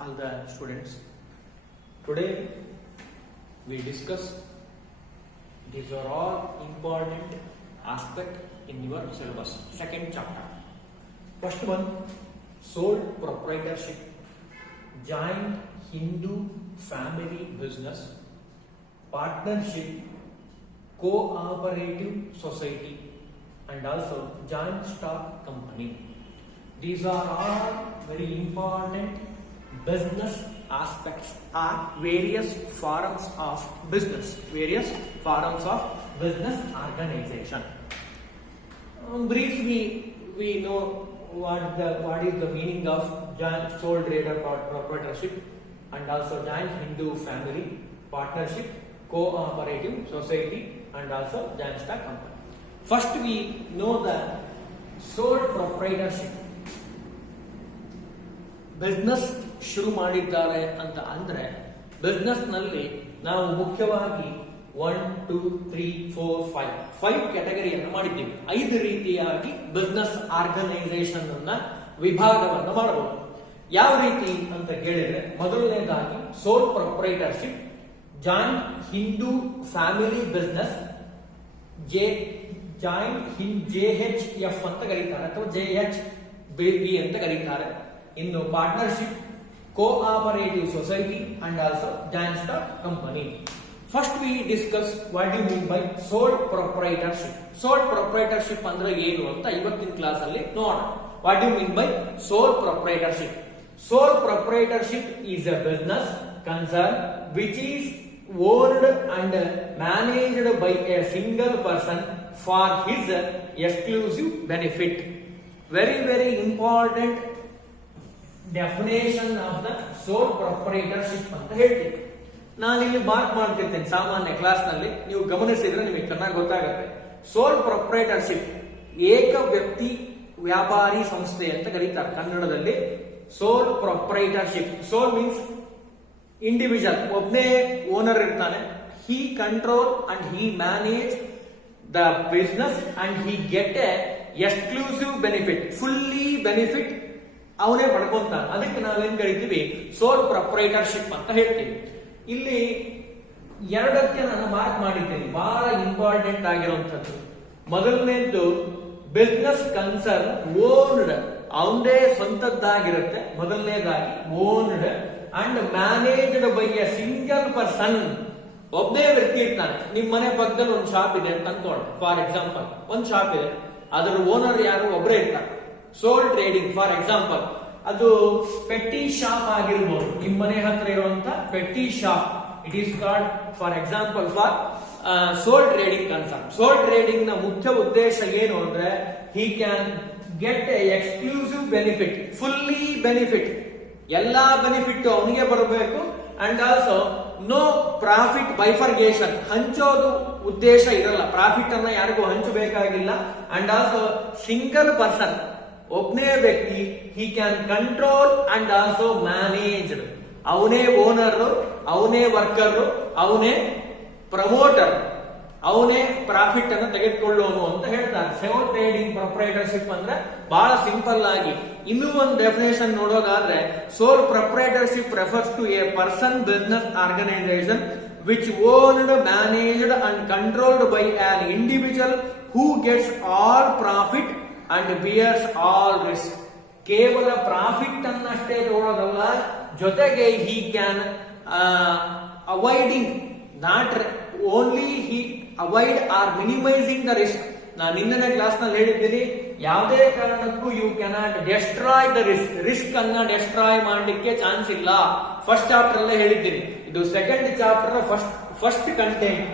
all the students. Today we discuss these are all important aspect in your syllabus. Second chapter. First one, sole proprietorship, joint Hindu family business, partnership, cooperative society, and also joint stock company. These are all very important business aspects or various forms of business organization. Briefly, we know what is the meaning of joint sole trader proprietorship and also joint Hindu family partnership, cooperative society, and also joint stock company. First, we know the sole proprietorship. Business ಶುರು ಮಾಡಿದ್ದಾರೆ ಅಂತ ಅಂದ್ರೆ business ನಲ್ಲಿ ನಾವು ಮುಖ್ಯವಾಗಿ 1, 2, 3, 4, 5 ಕ್ಯಾಟಗರಿಯನ್ನು ಮಾಡಿದ್ದೀವಿ. 5 ರೀತಿಯಾಗಿ business organization ಅನ್ನ ವಿಭಾಗವನ್ನು ಮಾಡಬಹುದು. ಯಾವ ರೀತಿ ಅಂತ ಕೇಳಿದ್ರೆ, ಮೊದಲನೇದಾಗಿ sole proprietorship, joint Hindu family business, JHF ಅಂತ ಕರೀತಾರೆ ಅಥವಾ JHBP ಅಂತ ಕರೀತಾರೆ. ಇನ್ನು partnership, cooperative society and also joint stock company. First we discuss what you mean by sole proprietorship. Sole proprietorship ಅಂದ್ರೆ ಏನು ಅಂತ ಇವತ್ತಿನ ಕ್ಲಾಸ್ ಅಲ್ಲಿ ನೋಡೋಣ. What you mean by sole proprietorship? Sole proprietorship is a business concern which is owned and managed by a single person for his exclusive benefit. Very important definition of the sole proprietorship ಅಂತ ಹೇಳ್ತೀನಿ. ನಾನು ಇಲ್ಲಿ mark ಮಾಡ್ತಿರ್ತೇನೆ ಸಾಮಾನ್ಯ class ನಲ್ಲಿ, ನೀವು ಗಮನಿಸಿದ್ರೆ ನಿಮಗೆ ಚೆನ್ನಾಗಿ ಗೊತ್ತಾಗುತ್ತೆ. ಸೋಲ್ ಪ್ರೊಪ್ರೈಟರ್ಶಿಪ್ ಏಕ ವ್ಯಕ್ತಿ ವ್ಯಾಪಾರಿ ಸಂಸ್ಥೆ ಅಂತ ಕರೀತಾರೆ ಕನ್ನಡದಲ್ಲಿ. Sole proprietorship, sole means individual, ಒಬ್ಬನೇ ಓನರ್ ಇರ್ತಾನೆ. He control and he manage the business and he get a exclusive benefit, fully benefit ಅವನೇ ಪಡ್ಕೊಂತಾನೆ. ಅದಕ್ಕೆ ನಾವೇನ್ ಕರಿತೀವಿ, ಸೋಲ್ ಪ್ರೊಪ್ರೈಟರ್ಶಿಪ್ ಅಂತ ಹೇಳ್ತೀವಿ. ಇಲ್ಲಿ ಎರಡಕ್ಕೆ ನಾನು ಮಾರ್ಕ್ ಮಾಡಿದ್ದೇನೆ, ಬಹಳ ಇಂಪಾರ್ಟೆಂಟ್ ಆಗಿರುವಂತದ್ದು. ಮೊದಲನೇದ್ದು ಬಿಸ್ನೆಸ್ ಕನ್ಸರ್ನ್ ಓನ್ಡ್, ಅವನದೇ ಸ್ವಂತದ್ದಾಗಿರುತ್ತೆ. ಮೊದಲನೇದಾಗಿ owned and managed by a single person, ಒಬ್ಬನೇ ವ್ಯಕ್ತಿ ಇರ್ತಾನೆ. ನಿಮ್ ಮನೆ ಪಕ್ಕದಲ್ಲಿ ಒಂದು ಶಾಪ್ ಇದೆ ಅಂತ ಅನ್ಕೊಳ್ಳಿ. ಫಾರ್ ಎಕ್ಸಾಂಪಲ್, ಒಂದು ಶಾಪ್ ಇದೆ, ಅದರ ಓನರ್ ಯಾರು ಒಬ್ಬರೇ ಇರ್ತಾರೆ. ಸೋಲ್ ಟ್ರೇಡಿಂಗ್ ಫಾರ್ ಎಕ್ಸಾಂಪಲ್, ಅದು ಪೆಟ್ಟಿ ಶಾಪ್ ಆಗಿರ್ಬೋದು. ನಿಮ್ಮ ಮನೆ ಹತ್ರ ಇರುವಂತ petty shop, it is called for example for sole trading concern. Sole trading ನ ಮುಖ್ಯ ಉದ್ದೇಶ ಏನು ಅಂದ್ರೆ, he can get a exclusive benefit, fully benefit, ಎಲ್ಲಾ ಬೆನಿಫಿಟ್ ಅವನಿಗೆ ಬರಬೇಕು. And also no profit bifurcation, ಹಂಚೋದು ಉದ್ದೇಶ ಇರಲ್ಲ, ಪ್ರಾಫಿಟ್ ಅನ್ನ ಯಾರಿಗೂ ಹಂಚಬೇಕಾಗಿಲ್ಲ. ಅಂಡ್ ಆಲ್ಸೋ ಸಿಂಗಲ್ ಪರ್ಸನ್, ಒಬ್ಬನೇ ವ್ಯಕ್ತಿ, he can control and also managed, ಅವನೇ ಓನರ್, ಅವನೇ ವರ್ಕರ್, ಅವನೇ ಪ್ರಮೋಟರ್, ಅವನೇ ಪ್ರಾಫಿಟ್ ಅನ್ನು ತೆಗೆದುಕೊಳ್ಳೋನು ಅಂತ ಹೇಳ್ತಾರೆ. ಸೋಲ್ ಟ್ರೇಡಿಂಗ್ ಪ್ರೊಪ್ರೈಟರ್ಶಿಪ್ ಅಂದ್ರೆ ಬಹಳ ಸಿಂಪಲ್ ಆಗಿ ಇನ್ನೂ ಒಂದು ಡೆಫಿನೇಷನ್ ನೋಡೋದಾದ್ರೆ, sole proprietorship refers to a person business organisation which owned, managed and controlled by an individual who gets all profit and bears all risk. ಕೇವಲ ಪ್ರಾಫಿಟ್ ಅನ್ನಷ್ಟೇ ನೋಡೋದಲ್ಲ, ಜೊತೆಗೆ he can avoiding, not only he avoid or minimising the risk. ನಾನು ಹಿಂದಿನ class ನಲ್ಲಿ ಹೇಳಿದ್ದೀನಿ, ಯಾವುದೇ ಕಾರಣಕ್ಕೂ you cannot destroy the risk. Risk ಅನ್ನ ಡೆಸ್ಟ್ರಾಯ್ ಮಾಡಲಿಕ್ಕೆ ಚಾನ್ಸ್ ಇಲ್ಲ. ಫಸ್ಟ್ ಚಾಪ್ಟರ್ ಅಲ್ಲೇ ಹೇಳಿದ್ದೀನಿ. ಇದು second chapter first content.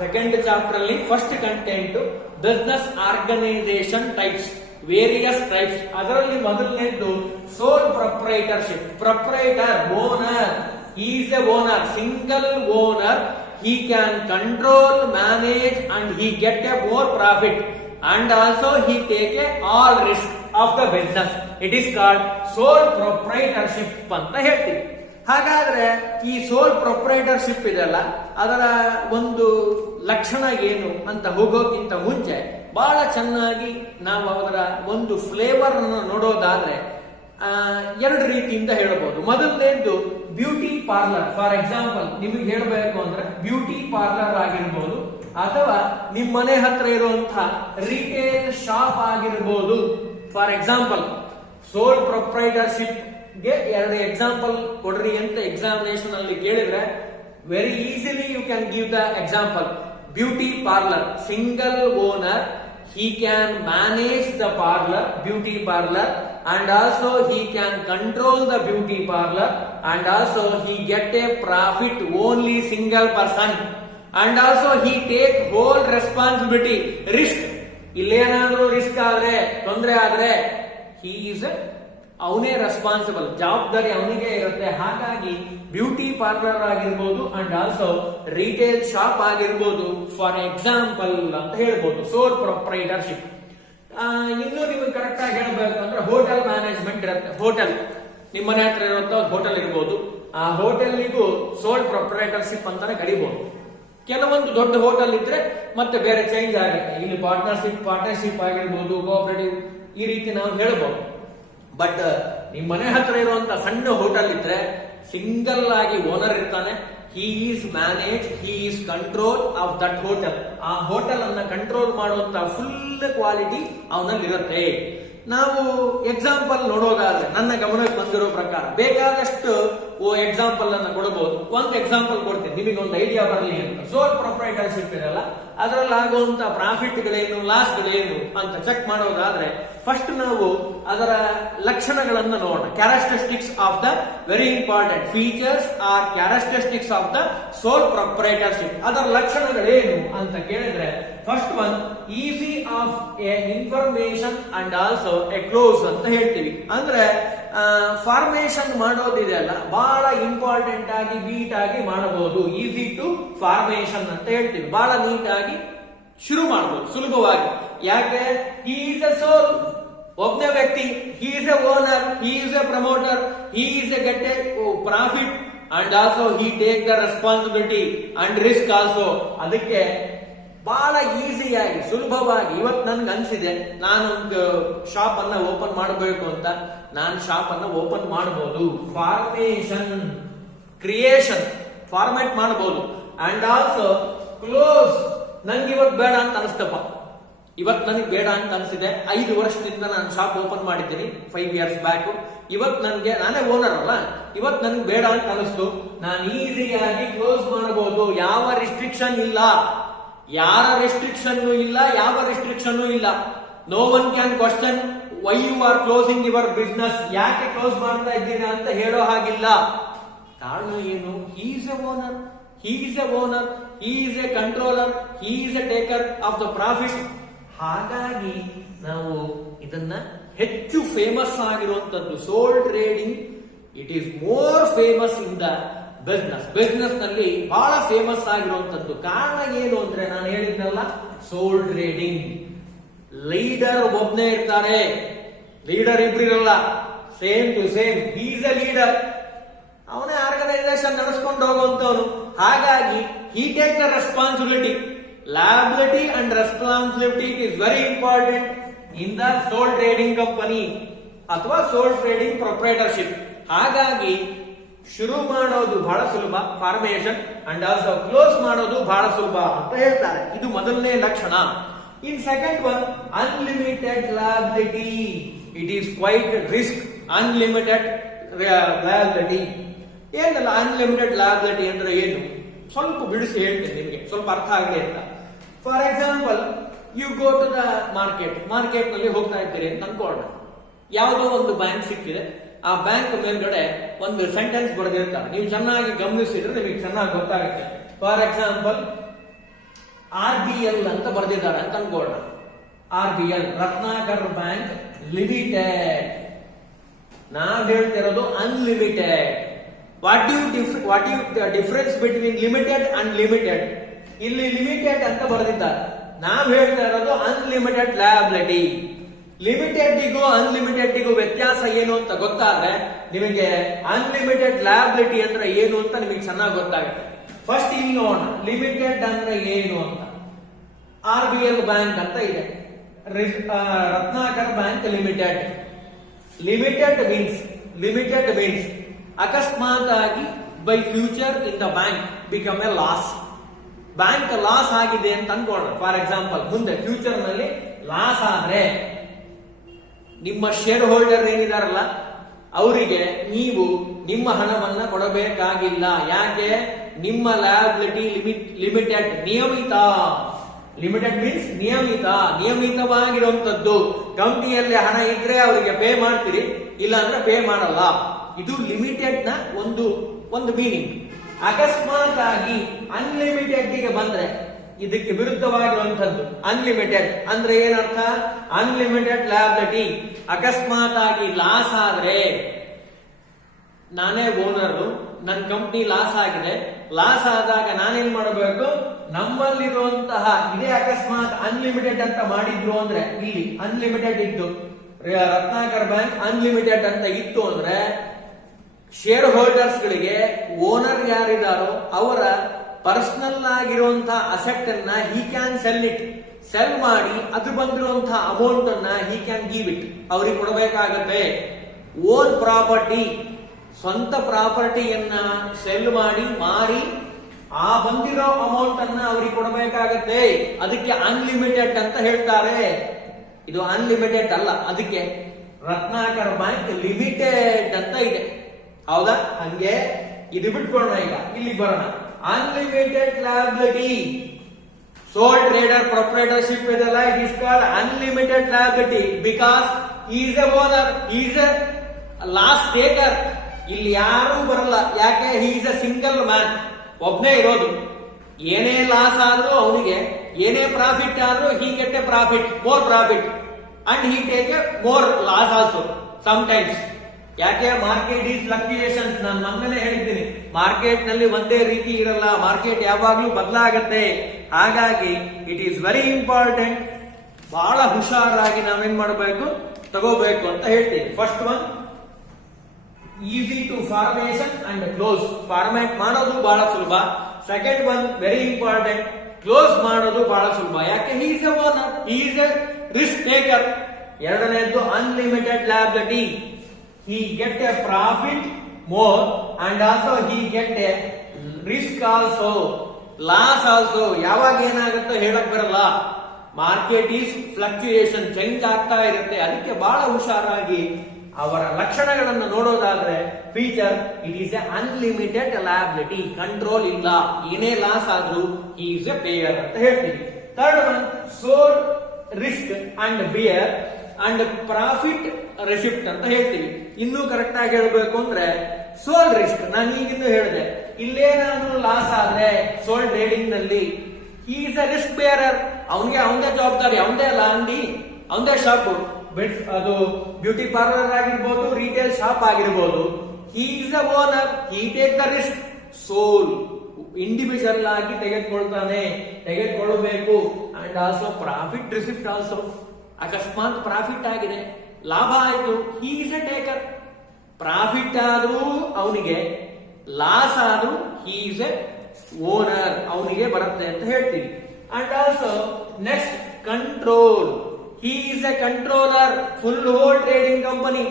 Second chapter ಅಲ್ಲಿ first content business organisation types, various types. ಅದರಲ್ಲಿ ಮೊದಲನೇದು sole proprietorship. Proprietor, owner, is a owner, single owner. He can control, manage and he get a more profit and also he take all risk of the business. It is called sole proprietorship ಅಂತ ಹೇಳ್ತೀವಿ. ಹಾಗಾದ್ರೆ ಈ ಸೋಲ್ proprietorship ಇದೆಲ್ಲ, ಅದರ ಒಂದು ಲಕ್ಷಣ ಏನು ಅಂತ ಹೋಗೋಕ್ಕಿಂತ ಮುಂಚೆ ಬಹಳ ಚೆನ್ನಾಗಿ ನಾವು ಅದರ ಒಂದು ಫ್ಲೇವರ್ ಅನ್ನು ನೋಡೋದಾದ್ರೆ, ಎರಡು ರೀತಿಯಿಂದ ಹೇಳಬಹುದು. ಮೊದಲನೇದು ಬ್ಯೂಟಿ ಪಾರ್ಲರ್. ಫಾರ್ ಎಕ್ಸಾಂಪಲ್ ನಿಮಗೆ ಹೇಳಬೇಕು ಅಂದ್ರೆ ಬ್ಯೂಟಿ ಪಾರ್ಲರ್ ಆಗಿರ್ಬೋದು, ಅಥವಾ ನಿಮ್ಮ ಮನೆ ಹತ್ರ ಇರುವಂತಹ ರಿಟೇಲ್ ಶಾಪ್ ಆಗಿರ್ಬೋದು. ಫಾರ್ ಎಕ್ಸಾಂಪಲ್ ಸೋಲ್ ಪ್ರೊಪ್ರೈಟರ್ಶಿಪ್ ಗೆ ಎರಡು ಎಕ್ಸಾಂಪಲ್ ಕೊಡ್ರಿ ಅಂತ ಎಕ್ಸಾಮಿನೇಷನ್ ಅಲ್ಲಿ ಕೇಳಿದ್ರೆ very easily you can give the example. Beauty parlour, single owner, he can manage the parlor, beauty parlor, and also he can control the beauty parlor, and also he get a profit only single person, and also he take whole responsibility. Risk ಇಲ್ಲೇನಾದ್ರೂ risk ಆದ್ರೆ, ತೊಂದರೆ ಆದ್ರೆ he is ಅವನೇ responsible, ಜವಾಬ್ದಾರಿ ಅವನಿಗೆ ಇರುತ್ತೆ. ಹಾಗಾಗಿ beauty parlour ಆಗಿರ್ಬೋದು ಅಂಡ್ ಆಲ್ಸೋ ರಿಟೇಲ್ ಶಾಪ್ ಆಗಿರ್ಬೋದು ಫಾರ್ ಎಕ್ಸಾಂಪಲ್ ಅಂತ ಹೇಳ್ಬೋದು ಸೋಲ್ ಪ್ರೊಪ್ರೈಟರ್ಶಿಪ್. ಇನ್ನು ನಿಮಗೆ ಕರೆಕ್ಟ್ ಆಗಿ ಹೇಳ್ಬೇಕು ಅಂದ್ರೆ ಹೋಟೆಲ್ ಮ್ಯಾನೇಜ್ಮೆಂಟ್ ಇರುತ್ತೆ. ಹೋಟೆಲ್ ನಿಮ್ಮ ಮನೆ ಹತ್ರ ಇರುವಂತ ಒಂದು ಹೋಟೆಲ್ ಇರ್ಬೋದು, ಆ ಹೋಟೆಲ್ನಿಗೂ ಸೋಲ್ ಪ್ರೊಪ್ರೈಟರ್ಶಿಪ್ ಅಂತಾನೆ ಕರಿಬಹುದು. ಕೆಲವೊಂದು ದೊಡ್ಡ ಹೋಟೆಲ್ ಇದ್ರೆ ಮತ್ತೆ ಬೇರೆ ಚೇಂಜ್ ಆಗುತ್ತೆ. ಇಲ್ಲಿ ಪಾರ್ಟ್ನರ್ಶಿಪ್ ಆಗಿರ್ಬೋದು, ಕೋಆಪರೇಟಿವ್, ಈ ರೀತಿ ನಾವು ಹೇಳ್ಬೋದು. ಬಟ್ ನಿಮ್ ಮನೆ ಹತ್ರ ಇರುವಂತ ಸಣ್ಣ ಹೋಟೆಲ್ ಇದ್ರೆ ಸಿಂಗಲ್ ಆಗಿ ಓನರ್ ಇರ್ತಾನೆ. He is manage, he is control of that hotel. ಆ ಹೋಟೆಲ್ ಅನ್ನ ಕಂಟ್ರೋಲ್ ಮಾಡುವಂತ ಫುಲ್ ಕ್ವಾಲಿಟಿ ಅವನಲ್ಲಿ ಇರುತ್ತೆ. ನಾವು ಎಕ್ಸಾಂಪಲ್ ನೋಡೋದಾದ್ರೆ ನನ್ನ ಗಮನಕ್ಕೆ ಬಂದಿರೋ ಪ್ರಕಾರ ಬೇಕಾದಷ್ಟು ಎಕ್ಸಾಂಪಲ್ ಅನ್ನ ಕೊಡಬಹುದು. ಒಂದು ಎಕ್ಸಾಂಪಲ್ ಕೊಡ್ತೀನಿ ನಿಮಗೆ ಒಂದು ಐಡಿಯಾ ಬರಲಿ ಅಂತ. ಸೋಲ್ ಪ್ರೊಪ್ರೈಟರ್ಶಿಪ್ ಇದೆಲ್ಲ, ಅದರಲ್ಲಿ ಆಗುವಂತ ಪ್ರಾಫಿಟ್ಗಳೇನು, ಲಾಸ್ಗಳೇನು ಅಂತ ಚೆಕ್ ಮಾಡೋದಾದ್ರೆ ಫಸ್ಟ್ ನಾವು ಅದರ ಲಕ್ಷಣಗಳನ್ನ ನೋಡೋಣ. Characteristics of the very important features are characteristics of the sole proprietorship. ಅದರ ಲಕ್ಷಣಗಳೇನು ಅಂತ ಕೇಳಿದ್ರೆ first one easy of a information and also a close ಅಂತ ಹೇಳ್ತೀವಿ. ಅಂದ್ರೆ ಫಾರ್ಮೇಶನ್ ಮಾಡೋದಿದೆಯಲ್ಲ ಬಹಳ ಇಂಪಾರ್ಟೆಂಟ್ ಆಗಿ ನೀಟ್ ಆಗಿ ಮಾಡಬಹುದು. ಈಸಿ ಟು ಫಾರ್ಮೇಶನ್ ಅಂತ ಹೇಳ್ತೀವಿ. ಬಹಳ ನೀಟ್ ಆಗಿ ಶುರು ಮಾಡಬಹುದು ಸುಲಭವಾಗಿ. ಯಾಕೆ? ಹಿ ಈಸ್ ಎ ಸೋಲ್, ಒಬ್ಬನೇ ವ್ಯಕ್ತಿ. ಹಿ is a owner, he is A promoter, he is a get a profit and also he take the responsibility and risk also. ಅದಕ್ಕೆ ಬಹಳ ಈಸಿಯಾಗಿ ಸುಲಭವಾಗಿ ಇವತ್ತು ನನ್ಗೆ ಅನ್ಸಿದೆ ನಾನೊಂದು ಶಾಪ್ ಅನ್ನ ಓಪನ್ ಮಾಡಬೇಕು ಅಂತ, ನಾನು ಶಾಪ್ ಅನ್ನ ಓಪನ್ ಮಾಡಬಹುದು. ಫಾರ್ಮೇಶನ್, ಕ್ರಿಯೇಷನ್, ಫಾರ್ಮ್ಯಾಟ್ ಮಾಡಬಹುದು ಅಂಡ್ ಆಲ್ಸೋ ಕ್ಲೋಸ್. ನನ್ಗೆ ಇವತ್ತು ಬೇಡ ಅಂತ ಅನಿಸ್ತಪ್ಪ, ಇವತ್ತು ನನಗೆ ಬೇಡ ಅಂತ ಅನ್ಸಿದೆ. 5 ವರ್ಷದಿಂದ ನಾನು ಶಾಪ್ ಓಪನ್ ಮಾಡಿದ್ದೀನಿ, 5 ಇಯರ್ಸ್ ಬ್ಯಾಕ್. ಇವತ್ತು ನನಗೆ, ನಾನೇ ಓನರ್ ಅಲ್ಲ, ಇವತ್ತು ನನಗೆ ಬೇಡ ಅಂತ ಅನಿಸ್ತು, ನಾನು ಈಸಿಯಾಗಿ ಕ್ಲೋಸ್ ಮಾಡಬಹುದು. ಯಾವ ರಿಸ್ಟ್ರಿಕ್ಷನ್ ಇಲ್ಲ, ಯಾರ ರೆಸ್ಟ್ರಿಕ್ಷನ್ ಇಲ್ಲ, ಯಾವ ರೆಸ್ಟ್ರಿಕ್ಷನ್ ಇಲ್ಲ. No one can question why you are closing your business. ಯಾಕೆ ಕ್ಲೋಸ್ ಮಾಡ್ತಾ ಇದ್ದೀರಾ ಅಂತ ಹೇಳೋ ಹಾಗಿಲ್ಲ. ಕಾರಣ ಏನು? He is a owner, he is a owner, he is a controller, he is a taker of the profit. ಹಾಗಾಗಿ ನಾವು ಇದನ್ನ ಹೆಚ್ಚು ಫೇಮಸ್ ಆಗಿರುವಂತದ್ದು sole trading. It is more famous in the business ನಲ್ಲಿ ಬಹಳ ಫೇಮಸ್ ಆಗಿರುವಂತದ್ದು. ಕಾರಣ ಏನು ಅಂದ್ರೆ ನಾನು ಹೇಳಿದ್ನಲ್ಲ, ಸೋಲ್ ಟ್ರೇಡಿಂಗ್. ಲೀಡರ್ ಒಬ್ನೇ ಇರ್ತಾರೆ, ಲೀಡರ್ ಇಬ್ರಿರಲ್ಲ. Same to same is a leader, ಅವನೇ ಆರ್ಗನೈಸೇಷನ್ ನಡೆಸ್ಕೊಂಡು ಹೋಗುವಂತವನು. ಹಾಗಾಗಿ he take the responsibility. Liability and responsibility is very important in the sole trading company ಅಥವಾ ಸೋಲ್ ಟ್ರೇಡಿಂಗ್ ಪ್ರೊಪ್ರೈಟರ್ಶಿಪ್. ಹಾಗಾಗಿ ಶುರು ಮಾಡೋದು ಬಹಳ ಸುಲಭ, ಫಾರ್ಮೇಶನ್, ಅಂಡ್ ಆಲ್ಸೋ ಕ್ಲೋಸ್ ಮಾಡೋದು ಬಹಳ ಸುಲಭ ಅಂತ ಹೇಳ್ತಾರೆ. ಇದು ಮೊದಲನೇ ಲಕ್ಷಣ. In second one unlimited liability. It is quite risk. Unlimited liability ಏನಲ್ಲ, ಅನ್ಲಿಮಿಟೆಡ್ ಲಯಬಿಲಿಟಿ ಅಂದ್ರೆ ಏನು ಸ್ವಲ್ಪ ಬಿಡಿಸಿ ಹೇಳ್ತೇನೆ ನಿಮಗೆ, ಸ್ವಲ್ಪ ಅರ್ಥ ಆಗಲಿ ಅಂತ. For example you go to the market ನಲ್ಲಿ ಹೋಗ್ತಾ ಇದ್ದೀರಿ ಅಂತ ಅನ್ಕೊಳ್ಳೋಣ. ಯಾವುದೋ ಒಂದು ಬ್ಯಾಂಕ್ ಸಿಕ್ಕಿದೆ, ಆ ಬ್ಯಾಂಕ್ ಮೇಲ್ಗಡೆ ಒಂದು ಸೆಂಟೆನ್ಸ್ ಬರೆದಿರ್ತಾರೆ. ನೀವು ಚೆನ್ನಾಗಿ ಗಮನಿಸಿದ್ರೆ ನಿಮಗೆ ಚೆನ್ನಾಗಿ ಗೊತ್ತಾಗುತ್ತೆ. ಫಾರ್ ಎಕ್ಸಾಂಪಲ್ RBL ಅಂತ ಬರೆದಿದ್ದಾರೆ ಅಂತ ಅನ್ಕೊಳ್ಳೋಣ. RBL, Ratnakar bank limited. ನಾವ್ ಹೇಳ್ತಿರೋದು unlimited. What you difference between limited and limited? ಇಲ್ಲಿ ಲಿಮಿಟೆಡ್ ಅಂತ ಬರೆದಿದ್ದಾರೆ, ನಾವ್ ಹೇಳ್ತಾ ಇರೋದು ಅನ್ಲಿಮಿಟೆಡ್ ಲಯಬಿಲಿಟಿ. ಲಿಮಿಟೆಡ್ಗೂ ಅನ್ಲಿಮಿಟೆಡ್ಗೂ ವ್ಯತ್ಯಾಸ ಏನು ಅಂತ ಗೊತ್ತಾದ್ರೆ ನಿಮಗೆ ಅನ್ಲಿಮಿಟೆಡ್ ಲಯಬಿಲಿಟಿ ಅಂದ್ರೆ ಏನು ಅಂತ ನಿಮಗೆ ಚೆನ್ನಾಗಿ ಗೊತ್ತಾಗುತ್ತೆ. ಫಸ್ಟ್ ಇಲ್ಲಿ ನೋಡೋಣ ಲಿಮಿಟೆಡ್ ಅಂದ್ರೆ ಏನು ಅಂತ. RBL ಬ್ಯಾಂಕ್ ಅಂತ ಇದೆ, Ratnakar bank limited. Limited means ಅಕಸ್ಮಾತ್ ಆಗಿ by future in the bank become a loss. Bank loss ಆಗಿದೆ ಅಂತ ಅನ್ಕೊಳ್ಳೋಣ. ಫಾರ್ ಎಕ್ಸಾಂಪಲ್, ಮುಂದೆ ಫ್ಯೂಚರ್ ನಲ್ಲಿ ಲಾಸ್ ಆದ್ರೆ ನಿಮ್ಮ ಶೇರ್ ಹೋಲ್ಡರ್ ಏನಿದಾರಲ್ಲ ಅವರಿಗೆ ನೀವು ನಿಮ್ಮ ಹಣವನ್ನ ಕೊಡಬೇಕಾಗಿಲ್ಲ. ಯಾಕೆ? ನಿಮ್ಮ ಲಯಬಿಲಿಟಿ ಲಿಮಿಟೆಡ್, ಲಿಮಿಟೆಡ್ ಮೀನ್ಸ್ ನಿಯಮಿತವಾಗಿರುವಂತದ್ದು. ಕಂಪನಿಯಲ್ಲಿ ಹಣ ಇದ್ರೆ ಅವರಿಗೆ ಪೇ ಮಾಡ್ತೀರಿ, ಇಲ್ಲ ಅಂದ್ರೆ ಪೇ ಮಾಡಲ್ಲ. ಇದು ಲಿಮಿಟೆಡ್ ನ ಒಂದು ಮೀನಿಂಗ್. ಅಕಸ್ಮಾತ್ ಆಗಿ ಅನ್ಲಿಮಿಟೆಡ್ ಗೆ ಬಂದ್ರೆ ಇದಕ್ಕೆ ವಿರುದ್ಧವಾಗಿರುವಂತದ್ದು. ಅನ್ಲಿಮಿಟೆಡ್ ಅಂದ್ರೆ ಏನರ್ಥ? Unlimited liability. ಅಕಸ್ಮಾತ್ ಆಗಿ ಲಾಸ್ ಆದ್ರೆ, ನಾನೇ ಓನರ್, ನನ್ನ ಕಂಪ್ನಿ ಲಾಸ್ ಆಗಿದೆ, ಲಾಸ್ ಆದಾಗ ನಾನೇನ್ ಮಾಡಬೇಕು? ನಮ್ಮಲ್ಲಿರುವಂತಹ ಇದೇ ಅಕಸ್ಮಾತ್ ಅನ್ಲಿಮಿಟೆಡ್ ಅಂತ ಮಾಡಿದ್ರು ಅಂದ್ರೆ, ಇಲ್ಲಿ ಅನ್ಲಿಮಿಟೆಡ್ ಇತ್ತು, ರತ್ನಾಕರ್ ಬ್ಯಾಂಕ್ ಅನ್ಲಿಮಿಟೆಡ್ ಅಂತ ಇತ್ತು ಅಂದ್ರೆ, ಶೇರ್ ಹೋಲ್ಡರ್ಸ್ ಗಳಿಗೆ ಓನರ್ ಯಾರಿದಾರೋ ಅವರ ಪರ್ಸನಲ್ ಆಗಿರುವಂತಹ ಅಸೆಟ್ ಅನ್ನ ಹಿ ಕ್ಯಾನ್ ಸೆಲ್ ಮಾಡಿ ಅದು ಬಂದಿರುವಂತಹ ಅಮೌಂಟ್ ಅನ್ನ ಹಿ ಕ್ಯಾನ್ ಗಿವ್ ಇಟ್, ಅವ್ರಿಗೆ ಕೊಡಬೇಕಾಗತ್ತೆ. ಓನ್ ಪ್ರಾಪರ್ಟಿ, ಸ್ವಂತ ಪ್ರಾಪರ್ಟಿಯನ್ನ ಸೆಲ್ ಮಾಡಿ ಮಾರಿ ಆ ಬಂದಿರೋ ಅಮೌಂಟ್ ಅನ್ನ ಅವ್ರಿಗೆ ಕೊಡಬೇಕಾಗತ್ತೆ. ಅದಕ್ಕೆ ಅನ್ಲಿಮಿಟೆಡ್ ಅಂತ ಹೇಳ್ತಾರೆ. ಇದು ಅನ್ಲಿಮಿಟೆಡ್ ಅಲ್ಲ, ಅದಕ್ಕೆ ರತ್ನಾಕರ್ ಬ್ಯಾಂಕ್ ಲಿಮಿಟೆಡ್ ಅಂತ ಇದೆ. ಹೌದಾ? ಹಂಗೆ ಇದು ಬಿಟ್ಕೊಳ್ಳೋಣ. ಈಗ ಇಲ್ಲಿ ಬರೋಣ. Unlimited liability, sole trader proprietorship ಇದೆಲ್ಲ, it is called unlimited liability because is a owner, is a loss taker. ಇಲ್ಲಿ ಯಾರು ಬರಲ್ಲ. ಯಾಕೆ? He is a single man, ಒಬ್ನೇ ಇರೋದು. ಏನೇ ಲಾಸ್ ಆದ್ರೂ ಅವನಿಗೆ, ಏನೇ ಪ್ರಾಫಿಟ್ ಆದ್ರೂ he get a profit, more profit, and he take a more loss also sometimes. ಯಾಕೆ? Market is fluctuations. ನಾನು ಮೊನ್ನೆ ಹೇಳಿದ್ದೀನಿ, ಮಾರ್ಕೆಟ್ ನಲ್ಲಿ ಒಂದೇ ರೀತಿ ಇರಲ್ಲ, ಮಾರ್ಕೆಟ್ ಯಾವಾಗ್ಲೂ ಬದಲಾಗತ್ತೆ. ಹಾಗಾಗಿ ಇಟ್ ಈಸ್ ವೆರಿ ಇಂಪಾರ್ಟೆಂಟ್, ಬಹಳ ಹುಷಾರಾಗಿ ನಾವೇನ್ ಮಾಡಬೇಕು, ತಗೋಬೇಕು ಅಂತ ಹೇಳ್ತೀನಿ. First one, easy to formation and close. Format ಮಾಡೋದು ಬಹಳ ಸುಲಭ. Second one, very important, close ಮಾಡೋದು ಬಹಳ ಸುಲಭ. ಯಾಕೆ? He is a owner, he is a risk taker. ಎರಡನೇದ್ದು unlimited liability. He get a profit more and also he get a risk also, loss also. ಯಾವಾಗ ಏನಾಗುತ್ತೋ ಹೇಳಕ್ ಬರಲ್ಲ. ಮಾರ್ಕೆಟ್ ಈಸ್ ಫ್ಲಕ್ಚುಯೇಷನ್, ಚೇಂಜ್ ಆಗ್ತಾ ಇರುತ್ತೆ. ಅದಕ್ಕೆ ಬಹಳ ಹುಷಾರಾಗಿ ಅವರ ಲಕ್ಷಣಗಳನ್ನು ನೋಡೋದಾದ್ರೆ, feature, it is a unlimited liability, control ಇಲ್ಲ, ಏನೇ ಲಾಸ್ ಆದ್ರೂ ಹಿ ಈಸ್ ಎ ಪೇಯರ್ ಅಂತ ಹೇಳ್ತೀವಿ. Third one, sole risk and bear and profit receipt ಅಂತ ಹೇಳ್ತೀವಿ. ಇನ್ನೂ ಕರೆಕ್ಟ್ ಆಗಿ ಹೇಳ್ಬೇಕು ಅಂದ್ರೆ, ಸೋಲ್ ರಿಸ್ಕ್, ನಾನು ಈಗಿಂದ ಹೇಳಿದೆ, ಇಲ್ಲೇನಾದ್ರೂ ಲಾಸ್ ಆದ್ರೆ ಸೋಲ್ ಟ್ರೇಡಿಂಗ್ ನಲ್ಲಿ he is a risk bearer. ಅವನಿಗೆ ಅವಂದೇ ಜವಾಬ್ದಾರಿ, ಅವಂದೇ ಅಲ್ಲ ಅಂಗಡಿ, ಅವಂದೇ ಶಾಪ್, ಅದು ಬ್ಯೂಟಿ ಪಾರ್ಲರ್ ಆಗಿರ್ಬೋದು, ರಿಟೇಲ್ ಶಾಪ್ ಆಗಿರ್ಬೋದು. He is a owner, he take the risk. Sole individual ಆಗಿ ತೆಗೆದುಕೊಳ್ಳಬೇಕು. And also profit receipt also. ಅಕಸ್ಮಾತ್ ಪ್ರಾಫಿಟ್ ಆಗಿದೆ, ಲಾಭ ಆಯ್ತು, he is a taker. Profit ಆದ್ರೂ ಅವನಿಗೆ, ಲಾಸ್ ಆದ್ರೂ ಹಿ ಈಸ್ ಎ ಓನರ್, ಅವನಿಗೆ ಬರುತ್ತೆ ಅಂತ ಹೇಳ್ತೀವಿ. And also next, control. He is a controller, full whole trading company.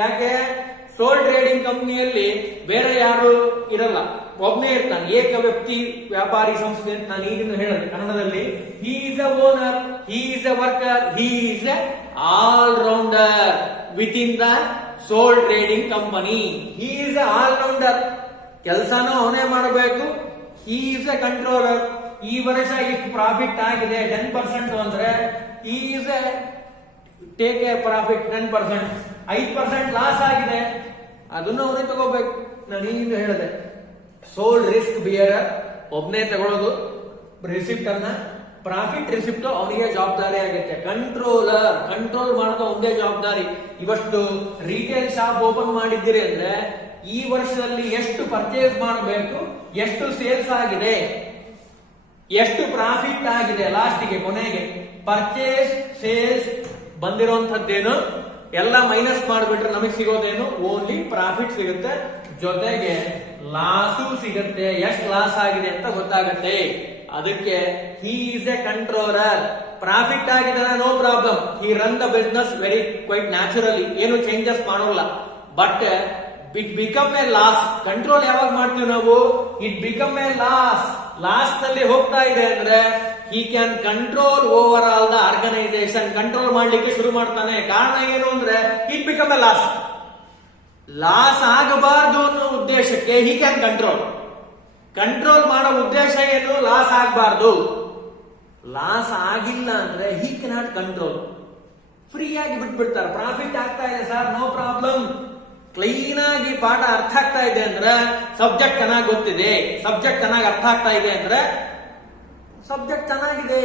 ಯಾಕೆ? ಸೋಲ್ ಟ್ರೇಡಿಂಗ್ ಕಂಪನಿಯಲ್ಲಿ ಬೇರೆ ಯಾರು ಇರಲ್ಲ, ಒಬ್ಬನೇ ಇರ್ತಾನೆ, ಏಕ ವ್ಯಕ್ತಿ ವ್ಯಾಪಾರಿ ಸಂಸ್ಥೆ ಅಂತ ನಾನು ಈಗಿನ ಹೇಳಿದೆ ಕನ್ನಡದಲ್ಲಿ. He is a owner, he is a worker, he is a all rounder with in the sole trading company. He is a all rounder, ಕೆಲಸನೂ ಅವನೇ ಮಾಡಬೇಕು. He is a controller. ಈ ವರ್ಷ ಇಷ್ಟು ಪ್ರಾಫಿಟ್ ಆಗಿದೆ 10% ಅಂದ್ರೆ he is a take a profit 10%. 5% loss ಆಗಿದೆ, ಅದನ್ನು ಅವನೇ ತಗೋಬೇಕು. ನಾನು ಈಗ ಹೇಳಿದೆ, ಸೋಲ್ ರಿಸ್ಕ್ ಬಿಯರರ್ ಒಬ್ನೇ ತಗೊಳ್ಳೋದು ರಿಸಿಪ್ಟ್ ಅನ್ನ, ಪ್ರಾಫಿಟ್ ರಿಸಿಪ್ಟ್ ಅವನಿಗೆ ಜವಾಬ್ದಾರಿ ಆಗುತ್ತೆ. ಕಂಟ್ರೋಲರ್, ಕಂಟ್ರೋಲ್ ಮಾಡೋದು ಒಂದೇ ಜವಾಬ್ದಾರಿ. ಇವಷ್ಟು ರಿಟೇಲ್ ಶಾಪ್ ಓಪನ್ ಮಾಡಿದ್ದೀರಿ ಅಂದ್ರೆ ಈ ವರ್ಷದಲ್ಲಿ ಎಷ್ಟು ಪರ್ಚೇಸ್ ಮಾಡಬೇಕು, ಎಷ್ಟು ಸೇಲ್ಸ್ ಆಗಿದೆ, ಎಷ್ಟು ಪ್ರಾಫಿಟ್ ಆಗಿದೆ, ಲಾಸ್ಟಿಗೆ ಕೊನೆಗೆ ಪರ್ಚೇಸ್ ಸೇಲ್ಸ್ ಬಂದಿರುವಂತದ್ದೇನು ಎಲ್ಲ ಮೈನಸ್ ಮಾಡಿಬಿಟ್ರೆ ನಮಗೆ ಸಿಗೋದೇನು, ಓನ್ಲಿ ಪ್ರಾಫಿಟ್ ಸಿಗುತ್ತೆ, ಜೊತೆಗೆ ಲಾಸು ಸಿಗುತ್ತೆ, ಎಷ್ಟು ಲಾಸ್ ಆಗಿದೆ ಅಂತ ಗೊತ್ತಾಗತ್ತೆ. ಅದಕ್ಕೆ he is a controller. Profit ಆಗಿದ್ದಾನೆ, no problem, he run the business very quite naturally, ಏನು ಚೇಂಜಸ್ ಮಾಡೋಲ್ಲ. But it become a loss. Control ಯಾವಾಗ ಮಾಡ್ತೀವಿ ನಾವು? ಇಟ್ ಬಿಕಮ್ ಎ ಲಾಸ್ ನಲ್ಲಿ ಹೋಗ್ತಾ ಇದೆ ಅಂದ್ರೆ he can control over all the organisation. Control ಮಾಡ್ಲಿಕ್ಕೆ ಶುರು ಮಾಡ್ತಾನೆ. ಕಾರಣ ಏನು ಅಂದ್ರೆ ಇಟ್ ಬಿಕಮ್ ಎ ಲಾಸ್ ಆಗಬಾರ್ದು ಅನ್ನೋ ಉದ್ದೇಶಕ್ಕೆ ಹಿ ಕ್ಯಾನ್ ಕಂಟ್ರೋಲ್ ಮಾಡೋ ಉದ್ದೇಶ ಏನು? ಲಾಸ್ ಆಗಬಾರ್ದು. ಲಾಸ್ ಆಗಿಲ್ಲ ಅಂದ್ರೆ ಹಿ ಕೆನಾಟ್ ಕಂಟ್ರೋಲ್. ಫ್ರೀ ಆಗಿ ಬಿಟ್ಬಿಡ್ತಾರೆ. ಪ್ರಾಫಿಟ್ ಆಗ್ತಾ ಇದೆ ಸರ್, ನೋ ಪ್ರಾಬ್ಲಮ್. ಕ್ಲೀನ್ ಆಗಿ ಪಾಠ ಅರ್ಥ ಆಗ್ತಾ ಇದೆ ಅಂದ್ರೆ ಸಬ್ಜೆಕ್ಟ್ ಚೆನ್ನಾಗಿ ಗೊತ್ತಿದೆ, ಸಬ್ಜೆಕ್ಟ್ ಚೆನ್ನಾಗಿ ಅರ್ಥ ಆಗ್ತಾ ಇದೆ ಅಂದ್ರೆ ಸಬ್ಜೆಕ್ಟ್ ಚೆನ್ನಾಗಿದೆ,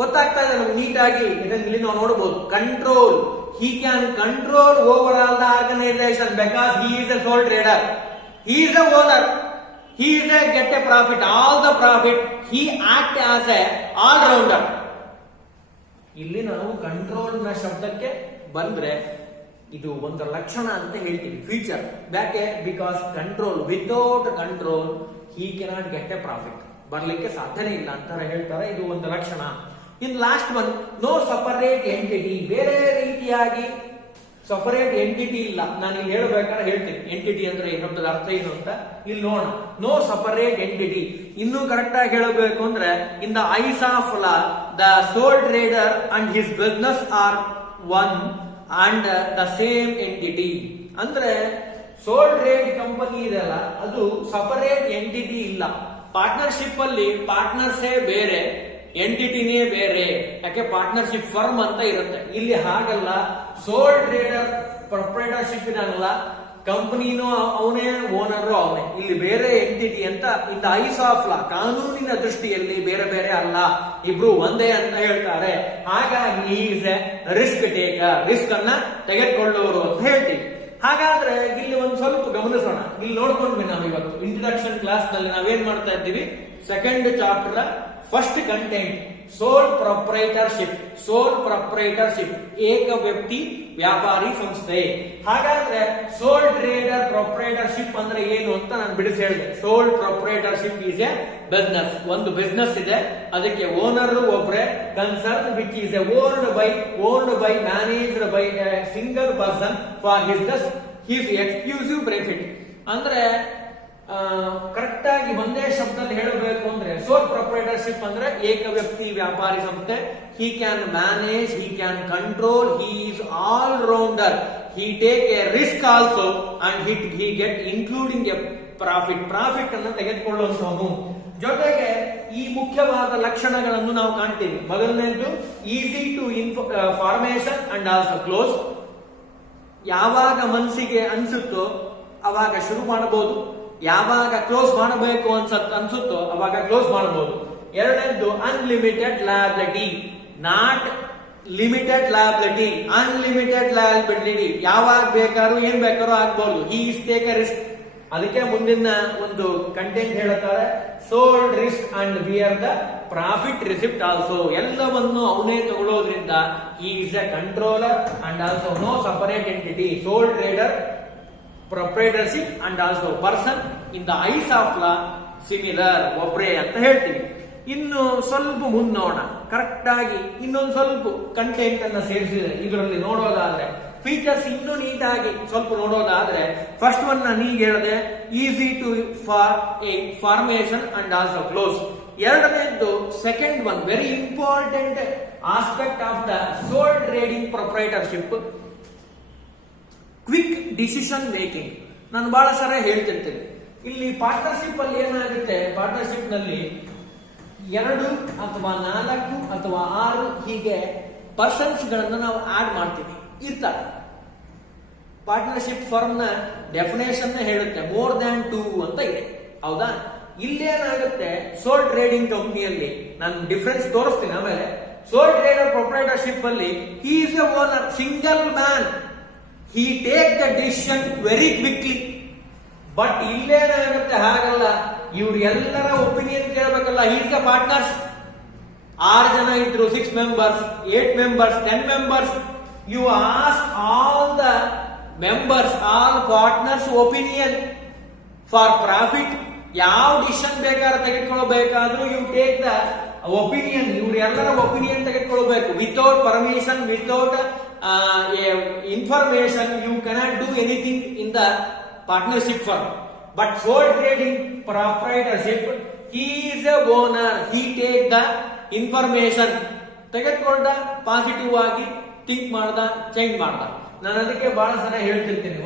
ಗೊತ್ತಾಗ್ತಾ ಇದೆ ನಮ್ಗೆ ನೀಟಾಗಿ. ಇದರಲ್ಲಿ ನಾವು ನೋಡಬಹುದು control. He can control over all the organisation because he is a sole trader, he is a owner, he is a get a profit, all the profit, he act as a all rounder. ಇಲ್ಲಿ ನಾವು control ನ ಶಬ್ದಕ್ಕೆ ಬಂದ್ರೆ ಇದು ಒಂದು ಲಕ್ಷಣ ಅಂತ ಹೇಳ್ತೀವಿ, ಫೀಚರ್. ಯಾಕೆ? Because control, without control he cannot get a profit. ಬರ್ಲಿಕ್ಕೆ ಸಾಧ್ಯನೇ ಇಲ್ಲ ಅಂತ ಹೇಳ್ತಾರೆ. ಇದು ಒಂದು ಲಕ್ಷಣ. In last one, no separate entity. ಬೇರೆ ರೀತಿಯಾಗಿ ಸಪರೇಟ್ ಎಂಟಿಟಿ ಇಲ್ಲ. ನಾನು ಇಲ್ಲಿ ಹೇಳಬೇಕಾದ್ರೆ ಹೇಳ್ತೀನಿ ಎಂಟಿಟಿ ಅಂದ್ರೆ ಈ ಶಬ್ದದ ಅರ್ಥ ಏನು ಅಂತ. ಇಲ್ಲಿ ನೋಡೋಣ. No separate entity. ಇನ್ನೂ ಕರೆಕ್ಟ್ ಆಗಿ ಹೇಳಬೇಕು ಅಂದ್ರೆ in the eyes of law the sole trader and his business are one and the same entity. ಅಂದ್ರೆ ಸೋಲ್ ಟ್ರೇಡ್ ಕಂಪನಿ ಇದೆಲ್ಲ ಅದು ಸಪರೇಟ್ ಎಂಟಿಟಿ ಇಲ್ಲ. ಪಾರ್ಟ್ನರ್ಶಿಪ್ ಅಲ್ಲಿ ಪಾರ್ಟ್ನರ್ಸೇ ಬೇರೆ, ಎಂಟಿಟಿನೇ ಬೇರೆ. ಯಾಕೆ? ಪಾರ್ಟ್ನರ್ಶಿಪ್ ಫರ್ಮ್ ಅಂತ ಇರುತ್ತೆ. ಇಲ್ಲಿ ಹಾಗಲ್ಲ. ಸೋಲ್ ಟ್ರೇಡರ್ ಪ್ರೊಪ್ರೈಟರ್ಶಿಪ್ ಇರಲ್ಲ, ಕಂಪನಿನೂ ಅವನೇ, ಓನರ್ ಅವನೇ. ಇಲ್ಲಿ ಬೇರೆ ಎಂಟಿಟಿ ಅಂತ ಇನ್ ದ ಐಸ್ ಆಫ್ ಲಾ, ಕಾನೂನಿನ ದೃಷ್ಟಿಯಲ್ಲಿ ಬೇರೆ ಬೇರೆ ಅಲ್ಲ, ಇಬ್ರು ಒಂದೇ ಅಂತ ಹೇಳ್ತಾರೆ. ಹಾಗಾಗಿ is a risk taker, risk ಅನ್ನ ತೆಗೆದುಕೊಳ್ಳುವರು ಅಂತ ಹೇಳ್ತೀವಿ. ಹಾಗಾದ್ರೆ ಇಲ್ಲಿ ಒಂದು ಸ್ವಲ್ಪ ಗಮನಿಸೋಣ. ಇಲ್ಲಿ ನೋಡ್ಕೊಂಡ್ವಿ ನಾವು ಇವತ್ತು ಇಂಟ್ರಡಕ್ಷನ್ ಕ್ಲಾಸ್ ನಲ್ಲಿ ನಾವೇನ್ ಮಾಡ್ತಾ ಇದ್ದೀವಿ? ಸೆಕೆಂಡ್ ಚಾಪ್ಟರ್ ಫಸ್ಟ್ ಕಂಟೆಂಟ್ ಸೋಲ್ ಪ್ರೊಪ್ರೈಟರ್ಶಿಪ್. ಸೋಲ್ ಪ್ರೊಪ್ರೈಟರ್ಶಿಪ್ ಏಕ ವ್ಯಕ್ತಿ ವ್ಯಾಪಾರಿ ಸಂಸ್ಥೆ. ಹಾಗಾದ್ರೆ ಸೋಲ್ ಟ್ರೇಡರ್ ಪ್ರೊಪ್ರೈಟರ್ಶಿಪ್ ಅಂದ್ರೆ ಏನು ಅಂತ ನಾನು ಬಿಡಿಸಿ ಹೇಳಿದೆ. Sole proprietorship is a business. ಒಂದು ಬಿಸ್ನೆಸ್ ಇದೆ, ಅದಕ್ಕೆ ಓನರ್ ಒಬ್ರೆ, concern which is owned by managed by a single person for his exclusive benefit. ಅಂದ್ರೆ ಕರೆಕ್ಟ್ ಆಗಿ ಒಂದೇ ಶಬ್ದದಲ್ಲಿ ಹೇಳಬೇಕು ಅಂದ್ರೆ ಸೋಲ್ ಪ್ರೊಪ್ರೈಟರ್ಶಿಪ್ ಅಂದ್ರೆ ಏಕ ವ್ಯಕ್ತಿ ವ್ಯಾಪಾರಿ ಸಂಸ್ಥೆ. He can manage, he can control, he is all rounder, he take a risk also and he get including a profit ಅನ್ನು ತೆಗೆದುಕೊಳ್ಳುವಂತವನು. ಜೊತೆಗೆ ಈ ಮುಖ್ಯವಾದ ಲಕ್ಷಣಗಳನ್ನು ನಾವು ಕಾಣ್ತೀವಿ. ಮೊದಲನೇದು easy to formation and also close. ಯಾವಾಗ ಮನಸ್ಸಿಗೆ ಅನ್ಸುತ್ತೋ ಅವಾಗ ಶುರು ಮಾಡಬಹುದು, ಯಾವಾಗ ಕ್ಲೋಸ್ ಮಾಡಬೇಕು ಅನ್ಸುತ್ತೋ ಅವಾಗ ಕ್ಲೋಸ್ ಮಾಡಬಹುದು. ಎರಡನೇದು unlimited liability, not limited liability, unlimited liability. ಯಾವಾಗ ಬೇಕಾದ್ರೂ ಏನ್ ಬೇಕಾದ್ರೂ ಆಗ್ಬಹುದು. He is take a risk. ಅದಕ್ಕೆ ಮುಂದಿನ ಒಂದು ಕಂಟೆಂಟ್ ಹೇಳುತ್ತಾರೆ, sold risk and bear the profit receipt also. ಎಲ್ಲವನ್ನು ಅವನೇ ತಗೊಳ್ಳೋದ್ರಿಂದ he is a controller and also no separate entity. Sole trader proprietorship and also person in the eyes of law similar, ಒಬ್ರೇ ಅಂತ ಹೇಳ್ತೀವಿ. ಇನ್ನು ಸ್ವಲ್ಪ ಮುಂದೆ ನೋಡೋಣ. ಕರೆಕ್ಟ್ ಆಗಿ ಇನ್ನೊಂದು ಸ್ವಲ್ಪ ಕಂಟೆಂಟ್ ಅನ್ನ ಸೇರಿಸಿದ್ರೆ ಇದರಲ್ಲಿ ನೋಡೋದಾದ್ರೆ ಫೀಚರ್ಸ್ ಇನ್ನೂ ನೀಟಾಗಿ ಸ್ವಲ್ಪ ನೋಡೋದಾದ್ರೆ ಫಸ್ಟ್ ಒನ್ ನಾನು ಈಗ ಹೇಳಿದೆ, easy to formation and also close. ಎರಡನೇದು second one very important aspect of the sole trading proprietorship, quick decision making. ನಾನು ಬಹಳ ಸಲ ಹೇಳ್ತಿರ್ತೇನೆ, ಇಲ್ಲಿ ಪಾರ್ಟ್ನರ್ಶಿಪ್ ಅಲ್ಲಿ ಏನಾಗುತ್ತೆ, ಪಾರ್ಟ್ನರ್ಶಿಪ್ ನಲ್ಲಿ 2 ಅಥವಾ 4 ಅಥವಾ 6 ಹೀಗೆ ಪರ್ಸನ್ಸ್ ಗಳನ್ನ ನಾವು ಆಡ್ ಮಾಡ್ತೀವಿ, ಇರ್ತಾರೆ. ಪಾರ್ಟ್ನರ್ಶಿಪ್ ಫರ್ಮ್ ನ ಡೆಫಿನೇಷನ್ ಹೇಳುತ್ತೆ ಮೋರ್ ದ್ಯಾನ್ 2 ಅಂತ ಇದೆ, ಹೌದಾ? ಇಲ್ಲೇನಾಗುತ್ತೆ ಸೋಲ್ ಟ್ರೇಡಿಂಗ್ ಕಂಪನಿಯಲ್ಲಿ, ನಾನು ಡಿಫರೆನ್ಸ್ ತೋರಿಸ್ತೀನಿ ಆಮೇಲೆ. ಸೋಲ್ ಟ್ರೇಡರ್ ಪ್ರೊಪ್ರೈಟರ್ಶಿಪ್ ಅಲ್ಲಿ he is a owner, single man, he take the decision very quickly. But ಇಲ್ಲೇನಾಗುತ್ತೆ ಹಾಗಲ್ಲ, ಇವ್ರು ಎಲ್ಲರ ಒಪಿನಿಯನ್ ಕೇಳಬೇಕಲ್ಲ. ಈಸ್ ದ ಪಾರ್ಟ್ನರ್ಸ್ 6 ಜನ ಇದ್ರು, 6 members, 8 members, 10 members. You ask all the members, all partners opinion for profit ಯಾವ decision ಬೇಕಾದ್ರೆ ತೆಗೆದುಕೊಳ್ಬೇಕಾದ್ರೂ ಯು ಟೇಕ್ ದ ಒಪಿನಿಯನ್, ಇವ್ರು ಎಲ್ಲರ ಒಪಿನಿಯನ್ ತೆಗೆದುಕೊಳ್ಬೇಕು. Without permission, without information you cannot do anything in the partnership firm. But sole trading proprietorship, he is a owner, he take the information, ತೆಗೆದುಕೊಂಡ, positive ಆಗಿ think ಮಾಡ್ದ, change ಮಾಡ್ದ. ನಾನು ಅದಕ್ಕೆ ಬಹಳ ಸಲ ಹೇಳ್ತಿರ್ತೀನಿ,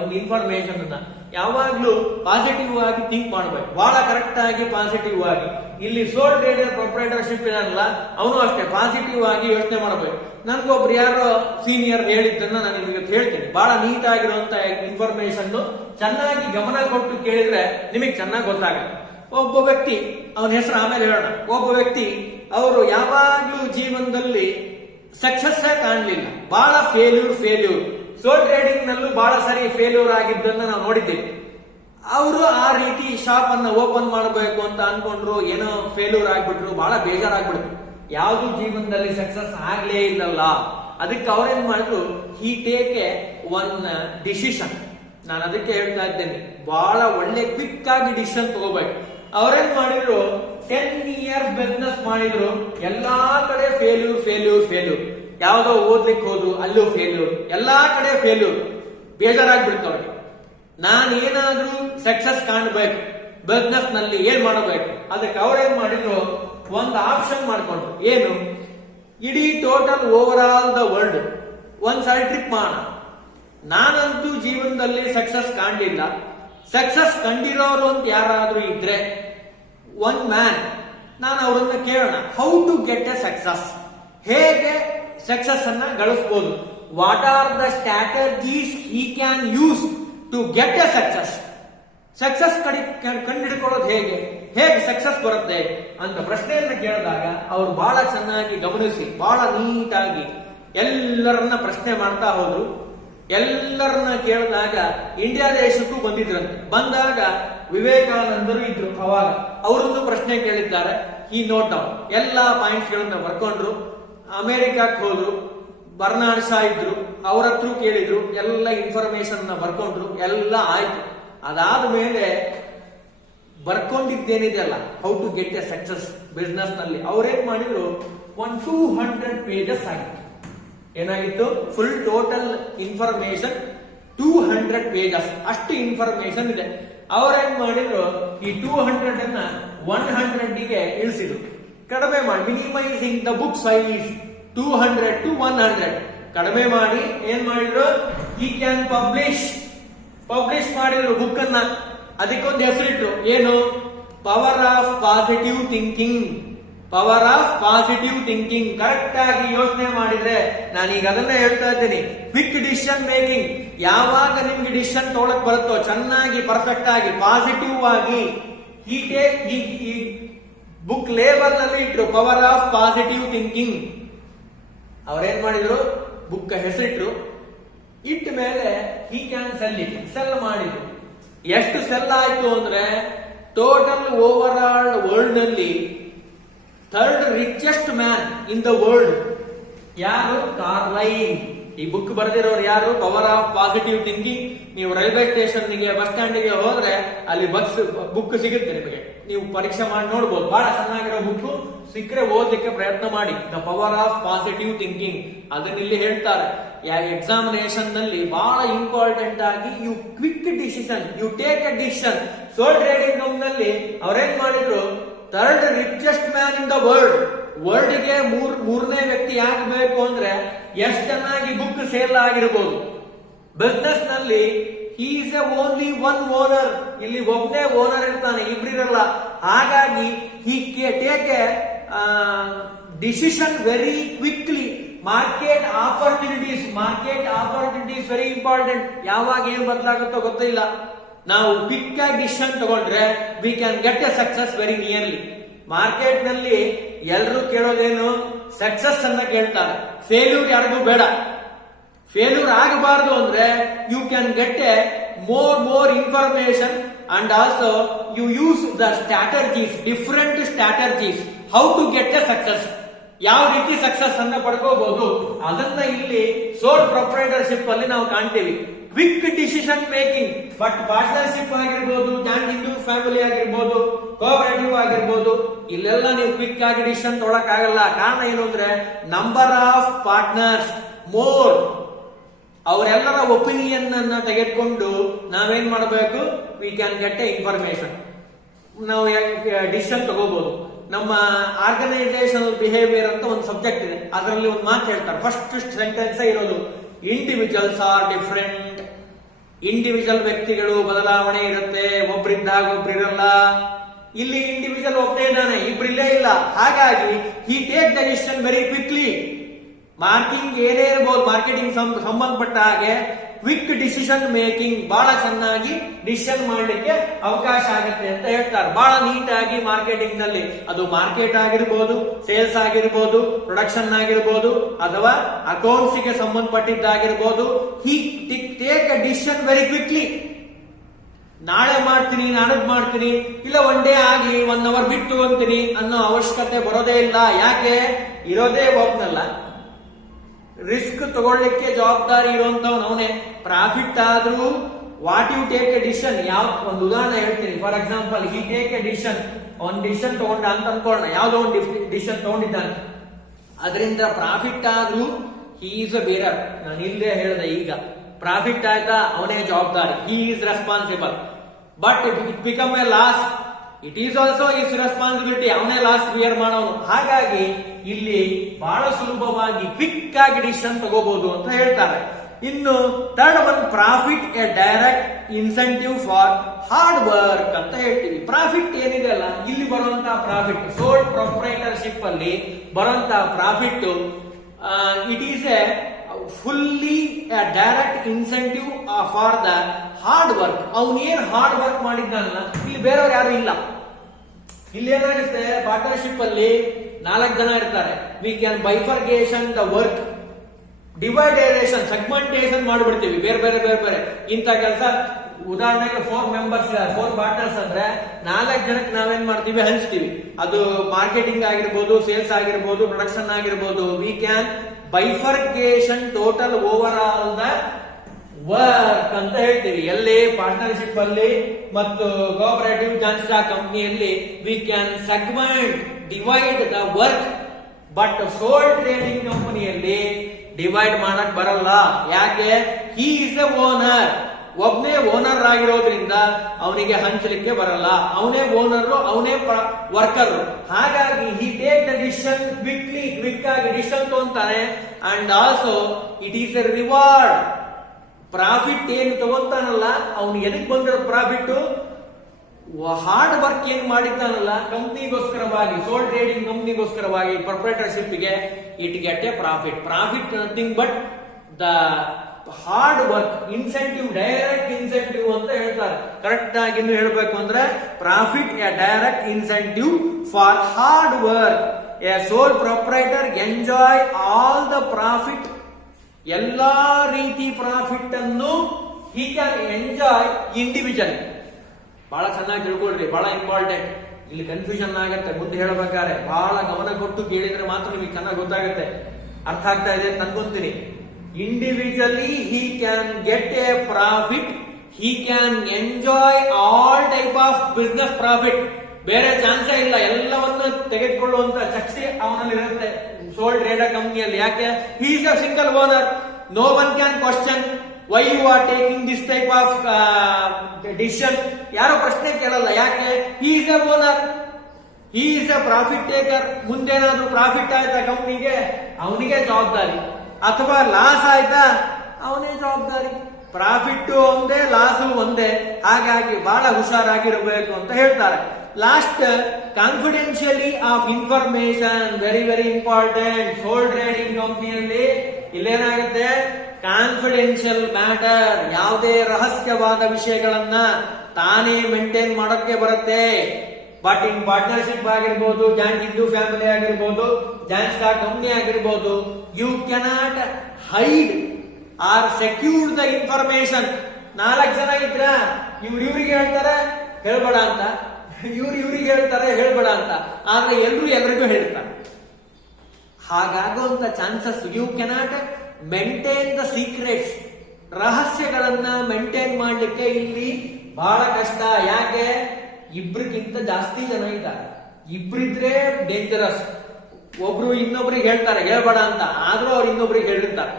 ಒಂದು ಇನ್ಫಾರ್ಮೇಶನ್ ಅನ್ನ ಯಾವಾಗ್ಲೂ ಪಾಸಿಟಿವ್ ಆಗಿ ಥಿಂಕ್ ಮಾಡ್ಬೇಕು, ಬಹಳ ಕರೆಕ್ಟ್ ಆಗಿ ಪಾಸಿಟಿವ್ ಆಗಿ. ಇಲ್ಲಿ ಸೋಲ್ ಟ್ರೇಡರ್ ಪ್ರೊಪ್ರೈಟರ್ಶಿಪ್ ಇರಲ್ಲ, ಅವನು ಅಷ್ಟೇ ಪಾಸಿಟಿವ್ ಆಗಿ ಯೋಚನೆ ಮಾಡಬೇಕು. ನನ್ಗೊಬ್ರು ಯಾರೋ ಸೀನಿಯರ್ ಹೇಳಿದ್ದನ್ನ ನಾನು ನಿಮಗೆ ಹೇಳ್ತೇನೆ. ಬಹಳ ನೀಟ್ ಆಗಿರುವಂತ ಇನ್ಫಾರ್ಮೇಶನ್ ಚೆನ್ನಾಗಿ ಗಮನ ಕೊಟ್ಟು ಕೇಳಿದ್ರೆ ನಿಮಗೆ ಚೆನ್ನಾಗಿ ಗೊತ್ತಾಗುತ್ತೆ. ಒಬ್ಬ ವ್ಯಕ್ತಿ, ಅವನ ಹೆಸರು ಆಮೇಲೆ ಹೇಳೋಣ, ಒಬ್ಬ ವ್ಯಕ್ತಿ ಅವರು ಯಾವಾಗ್ಲೂ ಜೀವನದಲ್ಲಿ ಸಕ್ಸಸ್ ಕಾಣಲಿಲ್ಲ, ಬಹಳ ಫೇಲ್ಯೂರ್. ಸೋಲ್ ಟ್ರೇಡಿಂಗ್ ನಲ್ಲೂ ಬಹಳ ಸರಿ ಫೇಲ್ಯೂರ್ ಆಗಿದ್ದನ್ನ ನಾವು ನೋಡಿದ್ದೇವೆ. ಅವರು ಆ ರೀತಿ ಶಾಪ್ ಅನ್ನ ಓಪನ್ ಮಾಡಬೇಕು ಅಂತ ಅನ್ಕೊಂಡ್ರು, ಏನೋ ಫೇಲ್ಯೂರ್ ಆಗ್ಬಿಟ್ರು, ಬಹಳ ಬೇಜಾರಾಗ್ಬಿಡ್ತು, ಯಾವ್ದು ಜೀವನದಲ್ಲಿ ಸಕ್ಸಸ್ ಆಗ್ಲೇ ಇಲ್ಲಲ್ಲ. ಅದಕ್ಕೆ ಅವ್ರೇನ್ ಮಾಡಿದ್ರು, ಹಿ ಟೇಕ್ ಎ ಒನ್ ಡಿಸಿಷನ್. ನಾನು ಅದಕ್ಕೆ ಹೇಳ್ತಾ ಇದ್ದೇನೆ, ಬಹಳ ಒಳ್ಳೆ ಕ್ವಿಕ್ ಆಗಿ ಡಿಸಿಷನ್ ತಗೋಬೇಕು. ಅವ್ರೇನ್ ಮಾಡಿದ್ರು, 10 years ಬಿಸ್ನೆಸ್ ಮಾಡಿದ್ರು, ಎಲ್ಲಾ ಕಡೆ ಫೇಲ್ಯೂರ್. ಯಾವ್ದೋ ಓದ್ಲಿಕ್ಕೆ ಹೋದ್ರು, ಅಲ್ಲೂ ಫೇಲ್ಯೂರ್, ಎಲ್ಲಾ ಕಡೆ ಫೇಲ್ಯೂರ್. ಬೇಜಾರಾಗ್ಬಿಡ್ತು ಅವ್ರಿಗೆ. ನಾನು ಏನಾದ್ರೂ ಸಕ್ಸಸ್ ಕಾಣಬೇಕು ಬಿಸ್ನೆಸ್ ನಲ್ಲಿ, ಏನ್ ಮಾಡಬೇಕು? ಅದಕ್ಕೆ ಅವ್ರೇನ್ ಮಾಡಿದ್ರು, ಒಂದು ಆಪ್ಷನ್ ಮಾಡ್ಕೊಂಡ್ರು. ಏನು? ಇಡೀ total over all the world ಒಂದ್ಸಾರಿ ಟ್ರಿಪ್ ಮಾಡೋಣ. ನಾನಂತೂ ಜೀವನದಲ್ಲಿ ಸಕ್ಸಸ್ ಕಾಣಲಿಲ್ಲ, ಸಕ್ಸಸ್ ಕಂಡಿರೋರು ಅಂತ ಯಾರಾದ್ರೂ ಇದ್ರೆ ಒನ್ ಮ್ಯಾನ್, ನಾನು ಅವರನ್ನ ಕೇಳೋಣ, how to get a success, ಹೇಗೆ ಸಕ್ಸಸ್ ಅನ್ನ ಗಳಿಸಬಹುದು, what are the strategies he can use to get a success ಕಂಡಿಡ್ಕೊಳ್ಳೋದು ಹೇಗೆ ಸಕ್ಸಸ್ ಬರುತ್ತೆ ಅಂತ ಪ್ರಶ್ನೆಯನ್ನ ಕೇಳಿದಾಗ ಅವರು ಬಹಳ ಚೆನ್ನಾಗಿ ಗಮನಿಸಿ, ಬಹಳ ನೀಟಾಗಿ ಎಲ್ಲರನ್ನ ಪ್ರಶ್ನೆ ಮಾಡ್ತಾ ಹೋದ್ರು. ಎಲ್ಲರನ್ನ ಕೇಳಿದಾಗ ಇಂಡಿಯಾ ದೇಶಕ್ಕೂ ಬಂದಿದ್ರಂತೆ. ಬಂದಾಗ ವಿವೇಕಾನಂದರು ಇದ್ರು ಅವಾಗ, ಅವರನ್ನು ಪ್ರಶ್ನೆ ಕೇಳಿದ್ದಾರೆ. ಈ ನೋಟ್ ಡೌನ್ ಎಲ್ಲಾ ಪಾಯಿಂಟ್ಸ್ ಗಳನ್ನ ಬರ್ಕೊಂಡ್ರು. ಅಮೆರಿಕಕ್ಕೆ ಹೋದ್ರು, ಬರ್ನಾಡ್ ಶಾ ಇದ್ರು, ಅವ್ರ ಹತ್ರ ಕೇಳಿದ್ರು, ಎಲ್ಲ ಇನ್ಫಾರ್ಮೇಶನ್ ಬರ್ಕೊಂಡ್ರು, ಎಲ್ಲ ಆಯ್ತು. ಅದಾದ ಮೇಲೆ ಬರ್ಕೊಂಡಿದ್ದೇನಿದೆಯಲ್ಲ, how to get a success business ನಲ್ಲಿ, ಅವ್ರೇನ್ ಮಾಡಿದ್ರು, 200 pages ಆಗಿತ್ತು. ಏನಾಗಿತ್ತು? ಫುಲ್ ಟೋಟಲ್ ಇನ್ಫಾರ್ಮೇಶನ್ 200 pages, ಅಷ್ಟು ಇನ್ಫಾರ್ಮೇಶನ್ ಇದೆ. ಅವ್ರೇನ್ ಮಾಡಿದ್ರು, ಈ 200 ಅನ್ನ 100ಗೆ ಇಳಿಸಿದ್ರು, ಕಡಿಮೆ ಮಾಡಿ, minimising the book size 200 to 100 ಕಡಿಮೆ ಮಾಡಿ ಏನ್ ಮಾಡಿದ್ರು, ಈ ಕ್ಯಾನ್ ಪಬ್ಲಿಷ್ ಮಾಡಿದ್ರು ಬುಕ್ ಅನ್ನ. ಅದಕ್ಕೊಂದು ಹೆಸರಿಟ್ರು, ಏನು? Power of positive thinking. Correct ಆಗಿ ಯೋಚನೆ ಮಾಡಿದ್ರೆ, ನಾನೀಗ ಅದನ್ನ ಹೇಳ್ತಾ ಇದ್ದೀನಿ, ಕ್ವಿಕ್ ಡಿಸಿಷನ್ ಮೇಕಿಂಗ್. ಯಾವಾಗ ನಿಮ್ಗೆ ಡಿಸಿಷನ್ ತಗೊಳಕ್ ಬರುತ್ತೋ ಚೆನ್ನಾಗಿ ಪರ್ಫೆಕ್ಟ್ ಆಗಿ ಪಾಸಿಟಿವ್ ಆಗಿ, ಈ ಬುಕ್ ಲೇಬಲ್ ನಲ್ಲಿ ಇಟ್ರು, ಪವರ್ ಆಫ್ ಪಾಸಿಟಿವ್ ಥಿಂಕಿಂಗ್. ಅವ್ರೇನ್ ಮಾಡಿದ್ರು, ಬುಕ್ ಹೆಸರಿಟ್ರು. ಇಟ್ಟ ಮೇಲೆ ಹಿ ಕ್ಯಾನ್ ಸೆಲ್ ಮಾಡಿದ್ರು. ಎಷ್ಟು ಸೆಲ್ ಆಯ್ತು ಅಂದ್ರೆ, ಟೋಟಲ್ ಓವರ್ ಆಲ್ ವರ್ಲ್ಡ್ ನಲ್ಲಿ 3rd richest man in the world ಯಾರು? ಕಾರ್ಲೈಲ್. ಈ ಬುಕ್ ಬರೆದಿರೋರು ಯಾರು? Power of positive thinking. ನೀವು ರೈಲ್ವೆ ಸ್ಟೇಷನ್ಗೆ, ಬಸ್ ಸ್ಟ್ಯಾಂಡ್ಗೆ ಹೋದ್ರೆ ಅಲ್ಲಿ ಬುಕ್ ಸಿಗುತ್ತೆ ನಿಮಗೆ, ನೀವು ಪರೀಕ್ಷೆ ಮಾಡಿ ನೋಡ್ಬೋದು. ಬಹಳ ಚೆನ್ನಾಗಿರೋ ಬುಕ್ ಸಿಕ್ಕರೆ ಓದ್ಲಿಕ್ಕೆ ಪ್ರಯತ್ನ ಮಾಡಿ. The power of positive thinking ಅದನ್ನ ಇಲ್ಲಿ ಹೇಳ್ತಾರೆ. ಎಕ್ಸಾಮಿನೇಷನ್ ನಲ್ಲಿ ಬಹಳ ಇಂಪಾರ್ಟೆಂಟ್ ಆಗಿ, you quick decision, you take a decision. Sole trading ನಲ್ಲಿ ಅವ್ರೇನ್ ಮಾಡಿದ್ರು, 3rd richest man in the world ಗೆ ಮೂರನೇ ವ್ಯಕ್ತಿ ಆಗಬೇಕು ಅಂದ್ರೆ ಎಷ್ಟು ಚೆನ್ನಾಗಿ ಬುಕ್ ಸೇಲ್ ಆಗಿರಬಹುದು. ಬಿಸ್ನೆಸ್ ನಲ್ಲಿ he is a only one owner. ಇಲ್ಲಿ ಒಬ್ಬನೇ ಓನರ್ ಇರ್ತಾನೆ, ಇಬ್ರಿರಲ್ಲ. ಹಾಗಾಗಿ he take a decision very quickly. Market opportunities very important. ಯಾವಾಗ ಏನ್ ಬದಲಾಗುತ್ತೋ ಗೊತ್ತಿಲ್ಲ. ನಾವು ಕ್ವಿಕ್ ಆಗಿ ಡಿಸಿಷನ್ ತಗೊಂಡ್ರೆ we can get a success very nearly. Market ನಲ್ಲಿ ಎಲ್ಲರೂ ಕೇಳೋದೇನು? ಸಕ್ಸಸ್ ಅನ್ನ ಕೇಳ್ತಾರೆ. ಫೇಲ್ಯೂರ್ ಯಾರಿಗೂ ಬೇಡ. ಫೇಲ್ಯೂರ್ ಆಗಬಾರ್ದು ಅಂದ್ರೆ you can get a more information and also you use the strategies, different strategies, how to get a success. ಯಾವ ರೀತಿ ಸಕ್ಸಸ್ ಅನ್ನ ಪಡ್ಕೋಬಹುದು ಅದನ್ನ ಇಲ್ಲಿ ಸೋಲ್ ಪ್ರೊಪ್ರೈಟರ್ಶಿಪ್ ಅಲ್ಲಿ ನಾವು ಕಾಣ್ತೀವಿ. Quick decision making. But partnership ಆಗಿರ್ಬೋದು, ಜಾಯಿಂಟ್ ಇಂಡು ಫ್ಯಾಮಿಲಿ ಆಗಿರ್ಬೋದು, ಕೋಆಪರೇಟಿವ್ ಆಗಿರ್ಬೋದು, ಇಲ್ಲೆಲ್ಲ ನೀವು ಕ್ವಿಕ್ ಆಗಿ ಡಿಸಿಷನ್ ತೊಗೊಳಕ್ ಆಗಲ್ಲ. ಕಾರಣ ಏನು ಅಂದ್ರೆ ನಂಬರ್ ಆಫ್ ಪಾರ್ಟ್ನರ್ಸ್ ಮೋರ್, ಅವರೆಲ್ಲರ ಒಪಿನಿಯನ್ ಅನ್ನ ತೆಗೆದುಕೊಂಡು ನಾವೇನ್ ಮಾಡಬೇಕು, V can get A information, ನಾವು ಡಿಸಿಷನ್ ತಗೋಬಹುದು. ನಮ್ಮ ಆರ್ಗನೈಸೇಷನಲ್ ಬಿಹೇವಿಯರ್ ಅಂತ ಒಂದು ಸಬ್ಜೆಕ್ಟ್ ಇದೆ, ಅದರಲ್ಲಿ ಒಂದು ಮಾತು ಹೇಳ್ತಾರೆ, ಫಸ್ಟ್ ಸೆಂಟೆನ್ಸ್ ಇರೋದು ಇಂಡಿವಿಜುವಲ್ಸ್ ಆರ್ ಡಿಫರೆಂಟ್. ಇಂಡಿವಿಜುವಲ್ ವ್ಯಕ್ತಿಗಳು ಬದಲಾವಣೆ ಇರುತ್ತೆ, ಒಬ್ರಿದ್ದಾಗ ಒಬ್ರಿರಲ್ಲ. ಇಲ್ಲಿ ಇಂಡಿವಿಜುವಲ್ ಒಬ್ಬನೇ ಇದ್ದಾನೆ, ಇಬ್ರಿಲ್ಲೇ ಇಲ್ಲ. ಹಾಗಾಗಿ he take the decision very quickly. Marketing ಏನೇ ಇರಬಹುದು, ಮಾರ್ಕೆಟಿಂಗ್ ಸಂಬಂಧಪಟ್ಟ ಹಾಗೆ ಕ್ವಿಕ್ ಡಿಸಿಷನ್ ಮೇಕಿಂಗ್ ಬಹಳ ಚೆನ್ನಾಗಿ ಡಿಸಿಷನ್ ಮಾಡಲಿಕ್ಕೆ ಅವಕಾಶ ಆಗುತ್ತೆ ಅಂತ ಹೇಳ್ತಾರೆ. ಬಹಳ ನೀಟಾಗಿ ಮಾರ್ಕೆಟಿಂಗ್ ನಲ್ಲಿ, ಅದು ಮಾರ್ಕೆಟ್ ಆಗಿರ್ಬೋದು, ಸೇಲ್ಸ್ ಆಗಿರ್ಬೋದು, ಪ್ರೊಡಕ್ಷನ್ ಆಗಿರ್ಬೋದು, ಅಥವಾ ಅಕೌಂಟ್ಸ್ ಗೆ ಸಂಬಂಧಪಟ್ಟಿದ್ದಾಗಿರ್ಬೋದು, he take a decision very quickly. ನಾಳೆ ಮಾಡ್ತೀನಿ, ನಾಡದ್ ಮಾಡ್ತೀನಿ, ಇಲ್ಲ ಒನ್ ಡೇ ಆಗ್ಲಿ, 1 hour ಬಿಟ್ಟು ತಗೊಂತೀನಿ ಅನ್ನೋ ಅವಶ್ಯಕತೆ ಬರೋದೇ ಇಲ್ಲ. ಯಾಕೆ? ಇರೋದೇ ಒಬ್ನಲ್ಲ, ರಿಸ್ಕ್ ತಗೊಳ್ಳಿಕ್ಕೆ ಜವಾಬ್ದಾರಿ ಇರುವಂತವನು ಅವನೇ. ಪ್ರಾಫಿಟ್ ಆದ್ರೂ what you take a decision, ಯಾವ ಒಂದು ಉದಾಹರಣೆ ಹೇಳ್ತೀನಿ. For example, he take a decision, ಒಂದು ಡಿಸಿಷನ್ ತಗೊಂಡ ಅಂತ ಅನ್ಕೊಳ್ಳೋಣ, ಯಾವ್ದೋ ಒಂದು ಡಿಸಿಷನ್ ತಗೊಂಡಿದ್ದಾನೆ, ಅದರಿಂದ ಪ್ರಾಫಿಟ್ ಆದ್ರೂ ಹಿ ಈಸ್ ಅ ಬೇರರ್. ನಾನು ಇಲ್ಲೇ ಹೇಳಿದೆ, ಈಗ ಪ್ರಾಫಿಟ್ ಆಯ್ತಾ ಅವನೇ ಜವಾಬ್ದಾರಿ, he is responsible. But it become a loss, it is also is responsibility, ಅವನೇ ಲಾಸ್ ಬಿಯರ್ ಮಾಡೋನು. ಹಾಗಾಗಿ ಇಲ್ಲಿ ಬಹಳ ಸುಲಭವಾಗಿ ಕ್ವಿಕ್ ಆಗಿ ಡಿಸಿಷನ್ ತಗೋಬಹುದು ಅಂತ ಹೇಳ್ತಾರೆ. ಇನ್ನು third one, profit A direct incentive for hard work ಅಂತ ಹೇಳ್ತೀವಿ. ಪ್ರಾಫಿಟ್ ಏನಿದೆ ಅಲ್ಲ, ಇಲ್ಲಿ ಬರುವಂತಹ ಪ್ರಾಫಿಟ್, ಸೋಲ್ ಪ್ರೊಪ್ರೈಟರ್ಶಿಪ್ ಅಲ್ಲಿ ಬರುವಂತಹ profit, it is A fully direct incentive for the hard work. ಅವನೇನ್ ಹಾರ್ಡ್ ವರ್ಕ್ ಮಾಡಿದ್ದಾನಲ್ಲ, ಇಲ್ಲಿ ಬೇರೆಯವ್ರು ಯಾರು ಇಲ್ಲ. ಇಲ್ಲಿ ಏನಾಗುತ್ತೆ, ಪಾರ್ಟ್ನರ್ಶಿಪ್ ಅಲ್ಲಿ 4 ಜನ ಇರ್ತಾರೆ. We can bifurcation the work, divideation, segmentation ಮಾಡ್ಬಿಡ್ತೀವಿ, ಬೇರೆ ಬೇರೆ ಬೇರೆ ಬೇರೆ ಇಂಥ ಕೆಲಸ. ಉದಾಹರಣೆಗೆ 4 ಮೆಂಬರ್ಸ್, 4 ಪಾರ್ಟ್ನರ್ಸ್ ಅಂದ್ರೆ 4 ಜನಕ್ಕೆ ನಾವೇನ್ ಮಾಡ್ತೀವಿ, ಹಂಚ್ತೀವಿ. ಅದು ಮಾರ್ಕೆಟಿಂಗ್ ಆಗಿರ್ಬೋದು, ಸೇಲ್ಸ್ ಆಗಿರ್ಬೋದು, ಪ್ರೊಡಕ್ಷನ್ ಆಗಿರ್ಬೋದು. We can bifurcation total over all the work ಅಂತ ಹೇಳ್ತೀವಿ. ಎಲ್ಲಿ ಪಾರ್ಟ್ನರ್ಶಿಪ್ ಅಲ್ಲಿ ಮತ್ತು ಕೋಆಪರೇಟಿವ್ ಜಾಯಿಂಟ್ ಸ್ಟಾಕ್ ಕಂಪನಿಯಲ್ಲಿ we can segment, divide the work. But sole trading ಕಂಪನಿಯಲ್ಲಿ ಡಿವೈಡ್ ಮಾಡಕ್ ಬರಲ್ಲ. ಯಾಕೆ? ಹಿ ಇಸ್ ಎ ಓನರ್, ಒಬ್ನೇ ಓನರ್ ಆಗಿರೋದ್ರಿಂದ ಅವನಿಗೆ ಹಂಚಲಿಕ್ಕೆ ಬರಲ್ಲ. ಅವನೇ ಓನರ್, ಅವನೇ ವರ್ಕರ್. ಹಾಗಾಗಿ he take the decision quickly, quick ಆಗಿ ಡಿಸಿಷನ್ ತಗೊಂತಾನೆ. And also it is a reward. Profit ಏನು ತಗೊಂತಾನಲ್ಲ, ಅವನು ಎದಕ್ ಬಂದಿರೋ ಪ್ರಾಫಿಟ್, ಹಾರ್ಡ್ ವರ್ಕ್ ಏನ್ ಮಾಡಿದ್ದಾನಲ್ಲ ಕಂಪ್ನಿಗೋಸ್ಕರವಾಗಿ, ಸೋಲ್ ಟ್ರೇಡಿಂಗ್ ಕಂಪ್ನಿಗೋಸ್ಕರವಾಗಿ, ಪ್ರೊಪ್ರೈಟರ್ಶಿಪ್ ಗೆ, it get a profit. Profit nothing but the hard work, incentive, direct incentive ಅಂತ ಹೇಳ್ತಾರೆ. ಕರೆಕ್ಟ್ ಆಗಿ ಇನ್ನು ಹೇಳ್ಬೇಕು ಅಂದ್ರೆ, profit A direct incentive for hard work. A soul proprietor enjoy all the profit, ಎಲ್ಲಾ ರೀತಿ ಪ್ರಾಫಿಟ್ ಅನ್ನು ಹಿ ಕ್ಯಾನ್ ಎಂಜಾಯ್ ಇಂಡಿವಿಜುವಲ್. ಬಹಳ ಚೆನ್ನಾಗಿ ತಿಳ್ಕೊಳ್ರಿ, ಬಹಳ ಇಂಪಾರ್ಟೆಂಟ್. ಇಲ್ಲಿ ಕನ್ಫ್ಯೂಷನ್ ಆಗತ್ತೆ, ಮುಂದೆ ಹೇಳ್ಬೇಕಾದ್ರೆ ಬಹಳ ಗಮನ ಕೊಟ್ಟು ಕೇಳಿದ್ರೆ ಮಾತ್ರ ನಿಮಗೆ ಚೆನ್ನಾಗಿ ಗೊತ್ತಾಗುತ್ತೆ. ಅರ್ಥ ಆಗ್ತಾ ಇದೆ ಅಂತ ಅನ್ಕೊಂತೀನಿ. Individually he can get a profit, he can enjoy all type of business profit. ಬೇರೆ ಚಾನ್ಸೇ ಇಲ್ಲ, ಎಲ್ಲವನ್ನು ತೆಗೆದುಕೊಳ್ಳುವಂತ ಶಕ್ತಿ ಅವನಲ್ಲಿ ಇರುತ್ತೆ ಸೋಲ್ ಟ್ರೇಡರ್ ಕಂಪನಿಯಲ್ಲಿ. ಯಾಕೆ? He is a single owner, no one can question why you are taking this type of decision. ಯಾರೋ ಪ್ರಶ್ನೆ ಕೇಳಲ್ಲ. ಯಾಕೆ? He is a owner, he is a profit taker. ಮುಂದೇನಾದ್ರೂ ಪ್ರಾಫಿಟ್ ಆಯ್ತಾ ಕಂಪ್ನಿಗೆ, ಅವನಿಗೆ ಜವಾಬ್ದಾರಿ. ಅಥವಾ ಲಾಸ್ ಆಯ್ತಾ, ಅವನೇ ಜವಾಬ್ದಾರಿ. ಪ್ರಾಫಿಟ್ ಒಂದೇ, ಲಾಸು ಒಂದೇ. ಹಾಗಾಗಿ ಬಹಳ ಹುಷಾರಾಗಿರಬೇಕು ಅಂತ ಹೇಳ್ತಾರೆ. Last, confidentially of information, very very important. Sole trading ಕಂಪನಿಯಲ್ಲಿ ಇಲ್ಲೇನಾಗುತ್ತೆ, ಕಾನ್ಫಿಡೆನ್ಶಿಯಲ್ ಮ್ಯಾಟರ್, ಯಾವುದೇ ರಹಸ್ಯವಾದ ವಿಷಯಗಳನ್ನ ತಾನೇ ಮೇಂಟೈನ್ ಮಾಡೋಕ್ಕೆ ಬರುತ್ತೆ. ಬಟ್ ಇನ್ ಪಾರ್ಟ್ನರ್ಶಿಪ್ ಆಗಿರ್ಬೋದು, ಜಾಯಿಂಟ್ ಹಿಂದೂ ಫ್ಯಾಮಿಲಿ ಆಗಿರ್ಬೋದು, ಜಾಯಿಂಟ್ ಸ್ಟಾಕ್ ಕಂಪನಿ ಆಗಿರ್ಬೋದು, you cannot hide or secure the information. 4 ಜನ ಇದ್ರ, ಇವ್ರಿಗೆ ಹೇಳ್ತಾರೆ ಹೇಳ್ಬೇಡ ಅಂತ, ಇವ್ರಿಗೆ ಹೇಳ್ತಾರೆ ಹೇಳ್ಬೇಡ ಅಂತ, ಆದ್ರೆ ಎಲ್ರಿಗೂ ಹೇಳ್ತಾರೆ. ಹಾಗಾಗುವಂತ chances, you cannot maintain the secrets, ರಹಸ್ಯಗಳನ್ನ ಮೇಂಟೈನ್ ಮಾಡಲಿಕ್ಕೆ ಇಲ್ಲಿ ಬಹಳ ಕಷ್ಟ. ಯಾಕೆ? ಇಬ್ರಿಗಿಂತ ಜಾಸ್ತಿ ಜನ ಇದ್ದಾರೆ. ಇಬ್ರಿದ್ರೆ ಡೇಂಜರಸ್. ಒಬ್ರು ಇನ್ನೊಬ್ರಿಗೆ ಹೇಳ್ತಾರೆ ಹೇಳ್ಬೇಡ ಅಂತ, ಆದ್ರೂ ಅವ್ರು ಇನ್ನೊಬ್ರಿಗೆ ಹೇಳಿರ್ತಾರೆ.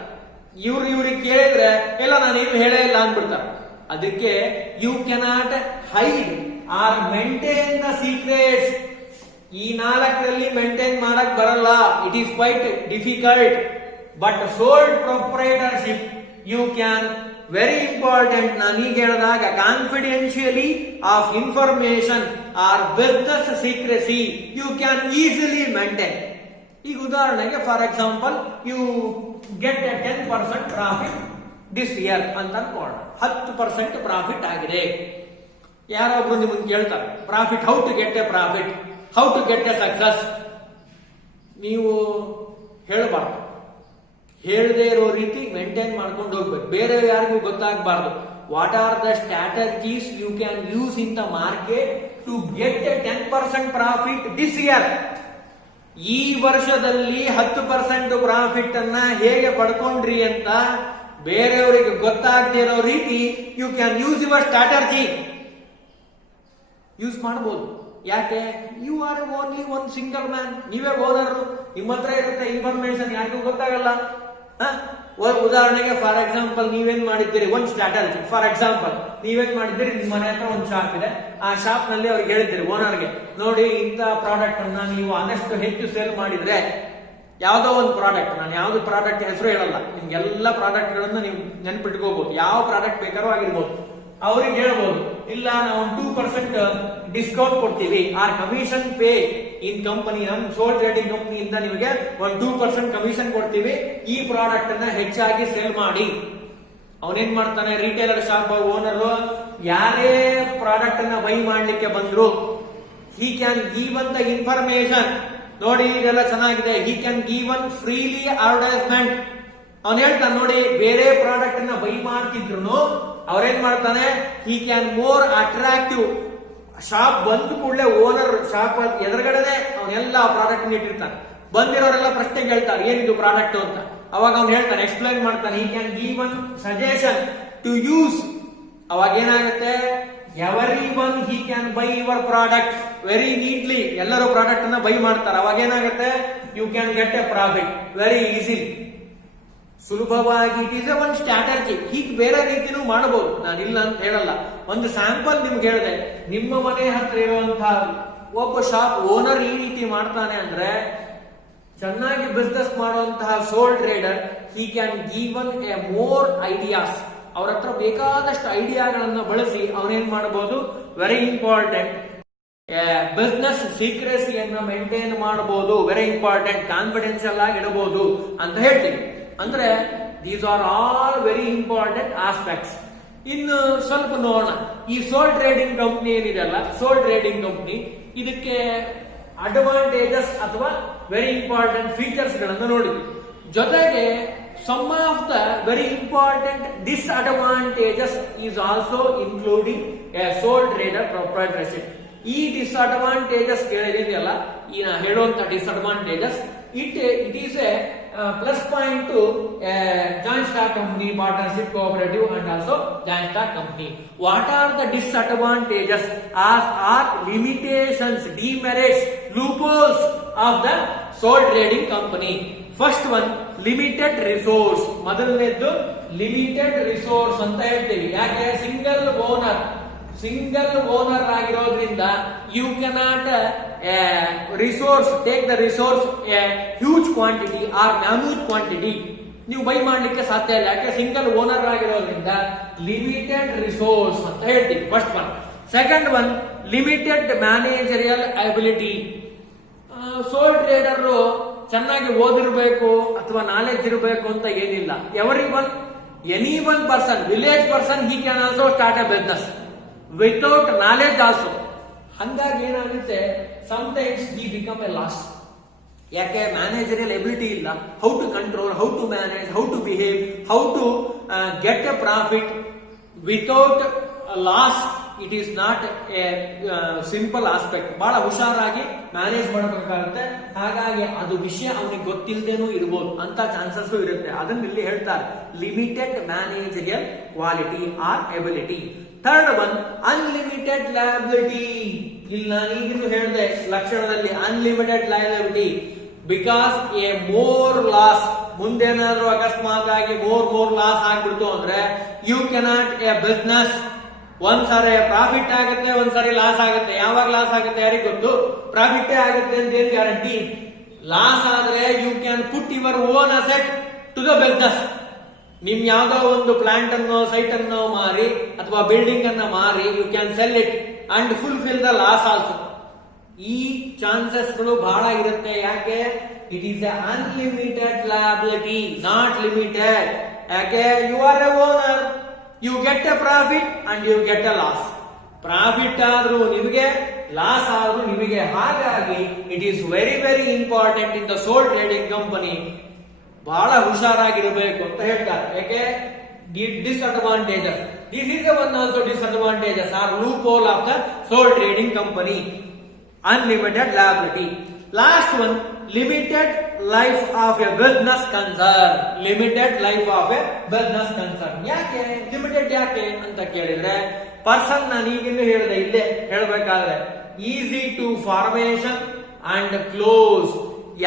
ಇವ್ರಿಗೆ ಕೇಳಿದ್ರೆ ಎಲ್ಲ ನಾನೇನು ಹೇಳೇ ಇಲ್ಲ ಅಂದ್ಬಿಡ್ತಾರೆ. ಅದಕ್ಕೆ you cannot hide or maintain the secrets. ಈ 4ರಲ್ಲಿ ಮೇಂಟೈನ್ ಮಾಡಕ್ ಬರಲ್ಲ. It is quite difficult. But sole proprietorship you can, very important. ನಾನೀಗ ಹೇಳಿದಾಗ confidentially of information or business secrecy you can easily maintain. ಈಗ ಉದಾಹರಣೆಗೆ for example you get 10% profit this year ಅಂತ ಅನ್ಕೋಣ. 10% ಪ್ರಾಫಿಟ್ ಆಗಿದೆ. ಯಾರೊಬ್ರು ನಿಮ್ಮನ್ನು ಕೇಳ್ತಾರೆ profit, how to get a profit, how to get a success. ನೀವು ಹೇಳಬಾರ್ದು. ಹೇಳದೇ ಇರೋ ರೀತಿ ಮೇಂಟೈನ್ ಮಾಡ್ಕೊಂಡು ಹೋಗ್ಬೇಕು. ಬೇರೆ ಯಾರಿಗೂ ಗೊತ್ತಾಗಬಾರ್ದು. What are the strategies you can use in the market to get a 10% profit this year. ಈ ವರ್ಷದಲ್ಲಿ 10% ಪ್ರಾಫಿಟ್ ಅನ್ನ ಹೇಗೆ ಪಡ್ಕೊಂಡ್ರಿ ಅಂತ ಬೇರೆಯವರಿಗೆ ಗೊತ್ತಾಗದಿರೋ ರೀತಿ you can use your strategy. Use ಮಾಡಬಹುದು. ಯಾಕೆ? You are only one single man. ನೀವೇ ಓನರ್. ನಿಮ್ಮ ಹತ್ರ ಇರುತ್ತೆ ಇನ್ಫಾರ್ಮೇಶನ್, ಯಾರಿಗೂ ಗೊತ್ತಾಗಲ್ಲ. ಉದಾಹರಣೆಗೆ ಫಾರ್ ಎಕ್ಸಾಂಪಲ್ ನೀವೇನ್ ಮಾಡಿದ್ದೀರಿ, ಒಂದು ಸ್ಟ್ರಾಟಜಿ. ಫಾರ್ ಎಕ್ಸಾಂಪಲ್ ನೀವೇನ್ ಮಾಡಿದ್ದೀರಿ, ನಿಮ್ಮ ಮನೆ ಹತ್ರ ಒಂದು ಶಾಪ್ ಇದೆ. ಆ ಶಾಪ್ ನಲ್ಲಿ ಅವ್ರಿಗೆ ಹೇಳಿದ್ದೀರಿ ಓನರ್ಗೆ, ನೋಡಿ ಇಂಥ ಪ್ರಾಡಕ್ಟ್ ಅನ್ನ ನೀವು ಆದಷ್ಟು ಹೆಚ್ಚು ಸೇಲ್ ಮಾಡಿದ್ರೆ, ಯಾವ್ದೋ ಒಂದು ಪ್ರಾಡಕ್ಟ್, ನಾನು ಯಾವ್ದು ಪ್ರಾಡಕ್ಟ್ ಹೆಸರು ಹೇಳಲ್ಲ, ನಿಮ್ಗೆಲ್ಲ ಪ್ರಾಡಕ್ಟ್ ಗಳನ್ನ ನೀವು ನೆನ್ಪಿಟ್ಕೋಬಹುದು. ಯಾವ ಪ್ರಾಡಕ್ಟ್ ಬೇಕಾದ್ರೂ ಆಗಿರ್ಬೋದು. ಅವ್ರಿಗೆ ಹೇಳ್ಬೋದು, ಇಲ್ಲ ನಾವು 2% ಡಿಸ್ಕೌಂಟ್ ಕೊಡ್ತೀವಿ, or commission pay in company, ನಮ್ ಸೋಲ್ ಟ್ರೇಡಿಂಗ್ ಕಂಪನಿಯಿಂದ ನಿಮಗೆ 2% ಕಮಿಷನ್ ಕೊಡ್ತೀವಿ, ಈ ಪ್ರಾಡಕ್ಟ್ ಅನ್ನ ಹೆಚ್ಚಾಗಿ ಸೇಲ್ ಮಾಡಿ. ಅವನೇನ್ ಮಾಡ್ತಾನೆ, ರಿಟೇಲರ್ ಶಾಪ್ ಓನರ್ ಯಾರೇ ಪ್ರಾಡಕ್ಟ್ ಅನ್ನ ಬೈ ಮಾಡ್ಲಿಕ್ಕೆ ಬಂದ್ರು, ಹಿ can give an the information. ನೋಡಿ ಇದೆಲ್ಲ ಚೆನ್ನಾಗಿದೆ, ಹಿ can give an freely advertisement. ಅವನ್ ಹೇಳ್ತಾನೆ, ನೋಡಿ ಬೇರೆ ಪ್ರಾಡಕ್ಟ್ ಅನ್ನ ಬೈ ಮಾಡ್ತಿದ್ರು ಅವ್ರೇನ್ ಮಾಡ್ತಾನೆ, he can more attractive. Shop ಬಂದ ಕೂಡಲೇ ಓನರ್ ಶಾಪ್ ಎದುರುಗಡೆನೆ ಅವನೆಲ್ಲ ಪ್ರಾಡಕ್ಟ್ ಇಟ್ಟಿರ್ತಾನೆ. ಬಂದಿರೋರೆಲ್ಲ ಪ್ರಶ್ನೆ ಕೇಳ್ತಾರೆ, ಏನಿದು ಪ್ರಾಡಕ್ಟ್ ಅಂತ. ಅವಾಗ ಅವ್ನು ಹೇಳ್ತಾನೆ, ಎಕ್ಸ್ಪ್ಲೈನ್ ಮಾಡ್ತಾನೆ, he can give one suggestion to use. ಅವಾಗ ಏನಾಗುತ್ತೆ, every one he can buy your product very neatly. ಎಲ್ಲರೂ ಪ್ರಾಡಕ್ಟ್ ಅನ್ನ ಬೈ ಮಾಡ್ತಾರೆ. ಅವಾಗ ಏನಾಗುತ್ತೆ, you can get a profit very easily, ಸುಲಭವಾಗಿ. ಇಟ್ ಈಸ್ ಒಂದು ಸ್ಟ್ರಾಟಜಿ. ಹೀಗೆ ಬೇರೆ ರೀತಿನೂ ಮಾಡಬಹುದು, ನಾನಿಲ್ಲ ಅಂತ ಹೇಳಲ್ಲ. ಒಂದು ಸ್ಯಾಂಪಲ್ ನಿಮ್ಗೆ ಹೇಳಿದೆ. ನಿಮ್ಮ ಮನೆ ಹತ್ರ ಇರುವಂತಹ ಒಬ್ಬ ಶಾಪ್ ಓನರ್ ಈ ರೀತಿ ಮಾಡ್ತಾನೆ ಅಂದ್ರೆ, ಚೆನ್ನಾಗಿ ಬಿಸ್ನೆಸ್ ಮಾಡುವಂತಹ sole trader, he can give an a more ideas. ಅವ್ರ ಹತ್ರ ಬೇಕಾದಷ್ಟು ಐಡಿಯಾಗಳನ್ನ ಬಳಸಿ ಅವನೇನ್ ಮಾಡಬಹುದು, ವೆರಿ ಇಂಪಾರ್ಟೆಂಟ್ ಬಿಸ್ನೆಸ್ ಸೀಕ್ರೆಸಿಯನ್ನ ಮೇಂಟೈನ್ ಮಾಡಬಹುದು. ವೆರಿ ಇಂಪಾರ್ಟೆಂಟ್, ಕಾನ್ಫಿಡೆನ್ಷಿಯಲ್ ಆಗಿ ಇಡಬಹುದು ಅಂತ ಹೇಳ್ತೀವಿ. ಅಂದ್ರೆ these are all very important aspects. ಇನ್ನು ಸ್ವಲ್ಪ ನೋಡೋಣ, ಈ ಸೋಲ್ ಟ್ರೇಡಿಂಗ್ ಕಂಪ್ನಿ ಏನಿದೆಯಲ್ಲ, ಸೋಲ್ ಟ್ರೇಡಿಂಗ್ ಕಂಪ್ನಿ, ಇದಕ್ಕೆ ಅಡ್ವಾಂಟೇಜಸ್ ಅಥವಾ ವೆರಿ ಇಂಪಾರ್ಟೆಂಟ್ ಫೀಚರ್ಸ್ ಗಳನ್ನು ನೋಡಿದ್ವಿ. ಜೊತೆಗೆ some of the very important disadvantages is also including A sole trader proprietorship. ಈ ಡಿಸ್ಅಡ್ವಾಂಟೇಜಸ್ ಕೇಳಿದೆಯಲ್ಲ, ಈ ನಾ ಹೇಳುವಂತ disadvantages, it is a plus point to joint stock company, partnership, cooperative and also joint stock company. What are the disadvantages? Or limitations, demerits, loopholes of the sole trading company. First one, limited resource. ಮೊದಲನೇದ್ದು limited resource ಅಂತ ಹೇಳ್ತೀವಿ. ಯಾಕೆ? Single owner ಆಗಿರೋದ್ರಿಂದ you cannot resource take the resource huge quantity or manage quantity. ನೀವು buy ಮಾಡ್ಲಿಕ್ಕೆ ಸಾಧ್ಯ ಇಲ್ಲ. ಯಾಕೆ? ಸಿಂಗಲ್ ಓನರ್ ಆಗಿರೋದ್ರಿಂದ ಲಿಮಿಟೆಡ್ ರಿಸೋರ್ಸ್ ಅಂತ ಹೇಳ್ತೀವಿ. First one. Second one, limited managerial ability. Sole trader ಚೆನ್ನಾಗಿ ಓದಿರ್ಬೇಕು ಅಥವಾ ನಾಲೆಜ್ ಇರಬೇಕು ಅಂತ ಏನಿಲ್ಲ. Any one person, village person, he can also start a business without knowledge also. ಹಂಗಾಗಿ ಏನಾಗುತ್ತೆ, sometimes we become a loss. ಯಾಕೆ? ಮ್ಯಾನೇಜರಿಯಲ್ ಎಬಿಲಿಟಿ ಇಲ್ಲ. How to control, how to manage, how to behave, how to get a profit without loss. It is not a simple aspect. ಬಹಳ ಹುಷಾರಾಗಿ manage ಮಾಡಬೇಕಾಗುತ್ತೆ. ಹಾಗಾಗಿ ಅದು ವಿಷಯ ಅವನಿಗೆ ಗೊತ್ತಿಲ್ಲದೇನೂ ಇರಬಹುದು, ಅಂತ ಚಾನ್ಸಸ್ ಇರುತ್ತೆ. ಅದನ್ನ ಇಲ್ಲಿ ಹೇಳ್ತಾರೆ, limited managerial quality or ability. Third one unlimited liability. ಇಲ್ಲಿ ನಾನು ಈಗಿನ ಹೇಳಿದೆ ಲಕ್ಷಣದಲ್ಲಿ unlimited liability because a more loss, ಮುಂದೇನಾದ್ರೂ ಅಕಸ್ಮಾತ್ ಆಗಿ ಮೋರ್ ಲಾಸ್ ಆಗ್ಬಿಡ್ತು ಅಂದ್ರೆ ಯು ಕೆನಾಟ್ ಎ ಬಿಸ್ನೆಸ್ ಒಂದ್ಸರಿ ಪ್ರಾಫಿಟ್ ಆಗುತ್ತೆ, ಒಂದ್ಸರಿ ಲಾಸ್ ಆಗುತ್ತೆ. ಯಾವಾಗ ಲಾಸ್ ಆಗುತ್ತೆ ಯಾರಿಗೆ ಗೊತ್ತು? ಪ್ರಾಫಿಟ್ ಆಗುತ್ತೆ ಅಂತ ಏನ್ ಗ್ಯಾರಂಟಿ? ಲಾಸ್ ಆದ್ರೆ you can put your own asset to the business. ನಿಮ್ ಯಾವ್ದೋ ಒಂದು ಪ್ಲಾಂಟ್ ಅನ್ನು ಸೈಟ್ ಅನ್ನು ಮಾರಿ ಅಥವಾ ಬಿಲ್ಡಿಂಗ್ ಅನ್ನ ಮಾರಿ you can sell it and fulfil the loss also. ಈ ಚಾನ್ಸಸ್ ಗಳು ಬಹಳ ಇರುತ್ತೆ. ಯಾಕೆ? It is a unlimited liability, not limited. ಯಾಕೆ? You are a owner, you get a profit and you get a loss. Profit ಆದ್ರೂ ನಿಮಗೆ, loss ಆದ್ರೂ ನಿಮಗೆ. ಹಾಗಾಗಿ it is very very important in the sole trading company. ಬಹಳ ಹುಷಾರಾಗಿರಬೇಕು ಅಂತ ಹೇಳ್ತಾರೆ. ಯಾಕೆ? Disadvantages, this is one also disadvantages are loop hole of the sole trading company. Unlimited liability. Last one limited life of a business concern. Limited life of a business concern. ಯಾಕೆ limited ಯಾಕೆ ಅಂತ ಕೇಳಿದ್ರೆ, person ನಾನು ಈಗಿನ್ನೂ ಹೇಳಿದೆ, ಇಲ್ಲೇ ಹೇಳ್ಬೇಕಾದ್ರೆ easy to formation and close.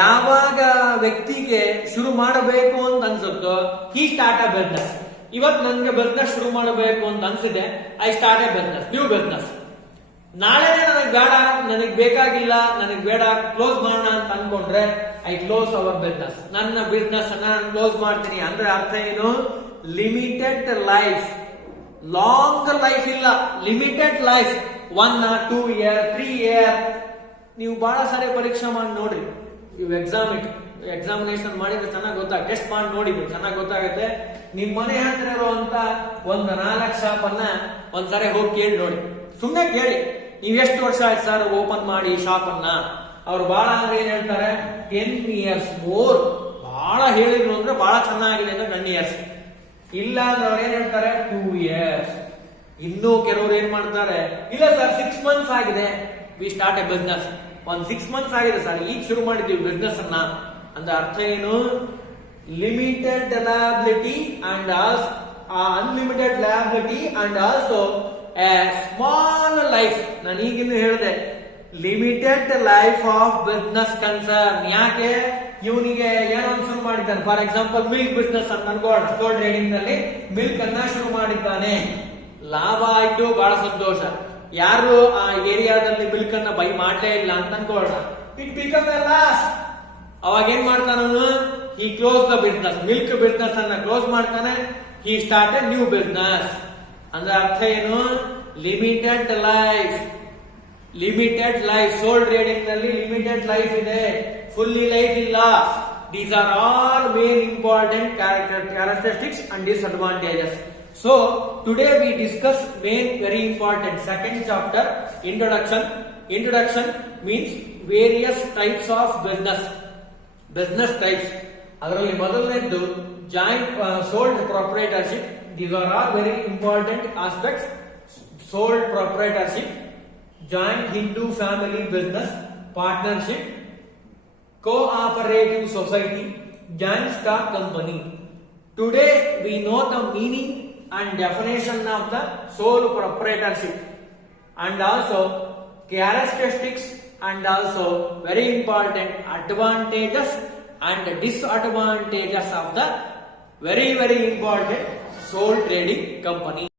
ಯಾವಾಗ ವ್ಯಕ್ತಿಗೆ ಶುರು ಮಾಡಬೇಕು ಅಂತ ಅನ್ಸುತ್ತೋ ಹಿ ಸ್ಟಾರ್ಟ್ ಅ ಬಿಸ್ನೆಸ್. ಇವತ್ತು ನನ್ಗೆ ಬಿಸ್ನೆಸ್ ಶುರು ಮಾಡಬೇಕು ಅಂತ ಅನ್ಸಿದೆ, I start a business, new business. ನಾಳೆನೆ ನನಗೆ ಬೇಡ, ನನಗೆ ಬೇಕಾಗಿಲ್ಲ, ನನಗೆ ಬೇಡ, ಕ್ಲೋಸ್ ಮಾಡೋಣ ಅಂತ ಅನ್ಕೊಂಡ್ರೆ ಐ ಕ್ಲೋಸ್ ಅವರ್ ಬಿಸ್ನೆಸ್. ನನ್ನ ಬಿಸ್ನೆಸ್ ಅನ್ನ ನಾನು ಕ್ಲೋಸ್ ಮಾಡ್ತೀನಿ. ಅಂದ್ರೆ ಅರ್ಥ ಏನು? Limited life. ಲಾಂಗ್ ಲೈಫ್ ಇಲ್ಲ, limited life. 1 or 2 year 3 year. ನೀವು ಬಹಳ ಸಾರಿ ಪರೀಕ್ಷೆ ಮಾಡಿ ನೋಡ್ರಿ, ಇವು ಎಕ್ಸಾಮಿನೇಷನ್ ಮಾಡಿದ್ರೆ ಚೆನ್ನಾಗಿ ಗೊತ್ತಾಗ, ಟೆಸ್ಟ್ ಮಾಡಿ ನೋಡಿದ್ರು ಚೆನ್ನಾಗಿ ಗೊತ್ತಾಗುತ್ತೆ. ನಿಮ್ ಮನೆ ಹತ್ರ ಇರುವಂತ ಒಂದು 4 ಶಾಪನ್ನ ಒಂದ್ಸರಿ ಹೋಗಿ ಕೇಳಿ ನೋಡಿ. ಸುಮ್ಮನೆ ಕೇಳಿ, ನೀವ್ ಎಷ್ಟು ವರ್ಷ ಆಯ್ತು ಸರ್ ಓಪನ್ ಮಾಡಿ ಶಾಪ್ ಅನ್ನ? ಅವ್ರು ಬಹಳ ಅಂದ್ರೆ ಏನ್ ಹೇಳ್ತಾರೆ? 10 years ಮೋರ್. ಬಹಳ ಹೇಳಿದ್ರು ಅಂದ್ರೆ ಬಹಳ ಚೆನ್ನಾಗಿದೆ ಅಂದ್ರೆ 10 years. ಇಲ್ಲ ಅಂದ್ರೆ ಅವ್ರು ಏನ್ ಹೇಳ್ತಾರೆ? 2 years. ಇನ್ನೂ ಕೆಲವರು ಏನ್ ಮಾಡ್ತಾರೆ? ಇಲ್ಲ ಸರ್ 6 months ಆಗಿದೆ, we start a business. 6 months ಆಗಿದೆ ಸರ್, ಈಗ ಶುರು ಮಾಡಿದೀವಿ ಬಿಸ್ನೆಸ್ ಅನ್ನ. ಅಂದ್ರೆ ಅರ್ಥ ಏನು? Limited liability and also unlimited liability and also A small life. ನಾನು ಈಗಿನ್ನು ಹೇಳಿದೆ limited life of business concern. ಯಾಕೆ? ಇವನಿಗೆ ಏನೋ ಶುರು ಮಾಡಿದ್ದಾನೆ. ಫಾರ್ ಎಕ್ಸಾಂಪಲ್ ಮಿಲ್ಕ್ ಬಿಸ್ನೆಸ್ ಅಂತ ಅನ್ಕೋಣ. ಸೋಲ್ ಟ್ರೇಡಿಂಗ್ ನಲ್ಲಿ ಮಿಲ್ಕ್ ಅನ್ನ ಶುರು ಮಾಡಿದ್ದಾನೆ, ಲಾಭ ಆಯ್ತು, ಬಹಳ ಸಂತೋಷ. ಯಾರು ಆ ಏರಿಯಾದಲ್ಲಿ ಮಿಲ್ಕ್ ಅನ್ನ ಬೈ ಮಾಡ್ಲೇ ಇಲ್ಲ ಅಂತ ಅನ್ಕೋಣ. It become a loss. ಅವಾಗ ಏನ್ ಮಾಡ್ತಾನ? He close the business. Milk business ಅನ್ನ ಕ್ಲೋಸ್ ಮಾಡ್ತಾನೆ. He start a new business. ಅಂದ್ರೆ ಅರ್ಥ ಏನು? Limited life. Limited life. Sole trading ನಲ್ಲಿ ಲಿಮಿಟೆಡ್ ಲೈಫ್ ಇದೆ, ಫುಲ್ಲಿ ಲೈಫ್ ಇಲ್ಲ. These are all main important characteristics and disadvantages. So today we discuss main very important second chapter, introduction. Introduction means various types of business types. ಅದರಲ್ಲಿ ಮೊದಲನೇದ್ದು joint sold proprietorship. These are all very important aspects. Sole proprietorship, joint Hindu family business, partnership, cooperative society, joint stock company. Today we know the meaning and definition of the sole proprietorship and also characteristics and also very important advantages and disadvantages of the very very important sole trading company.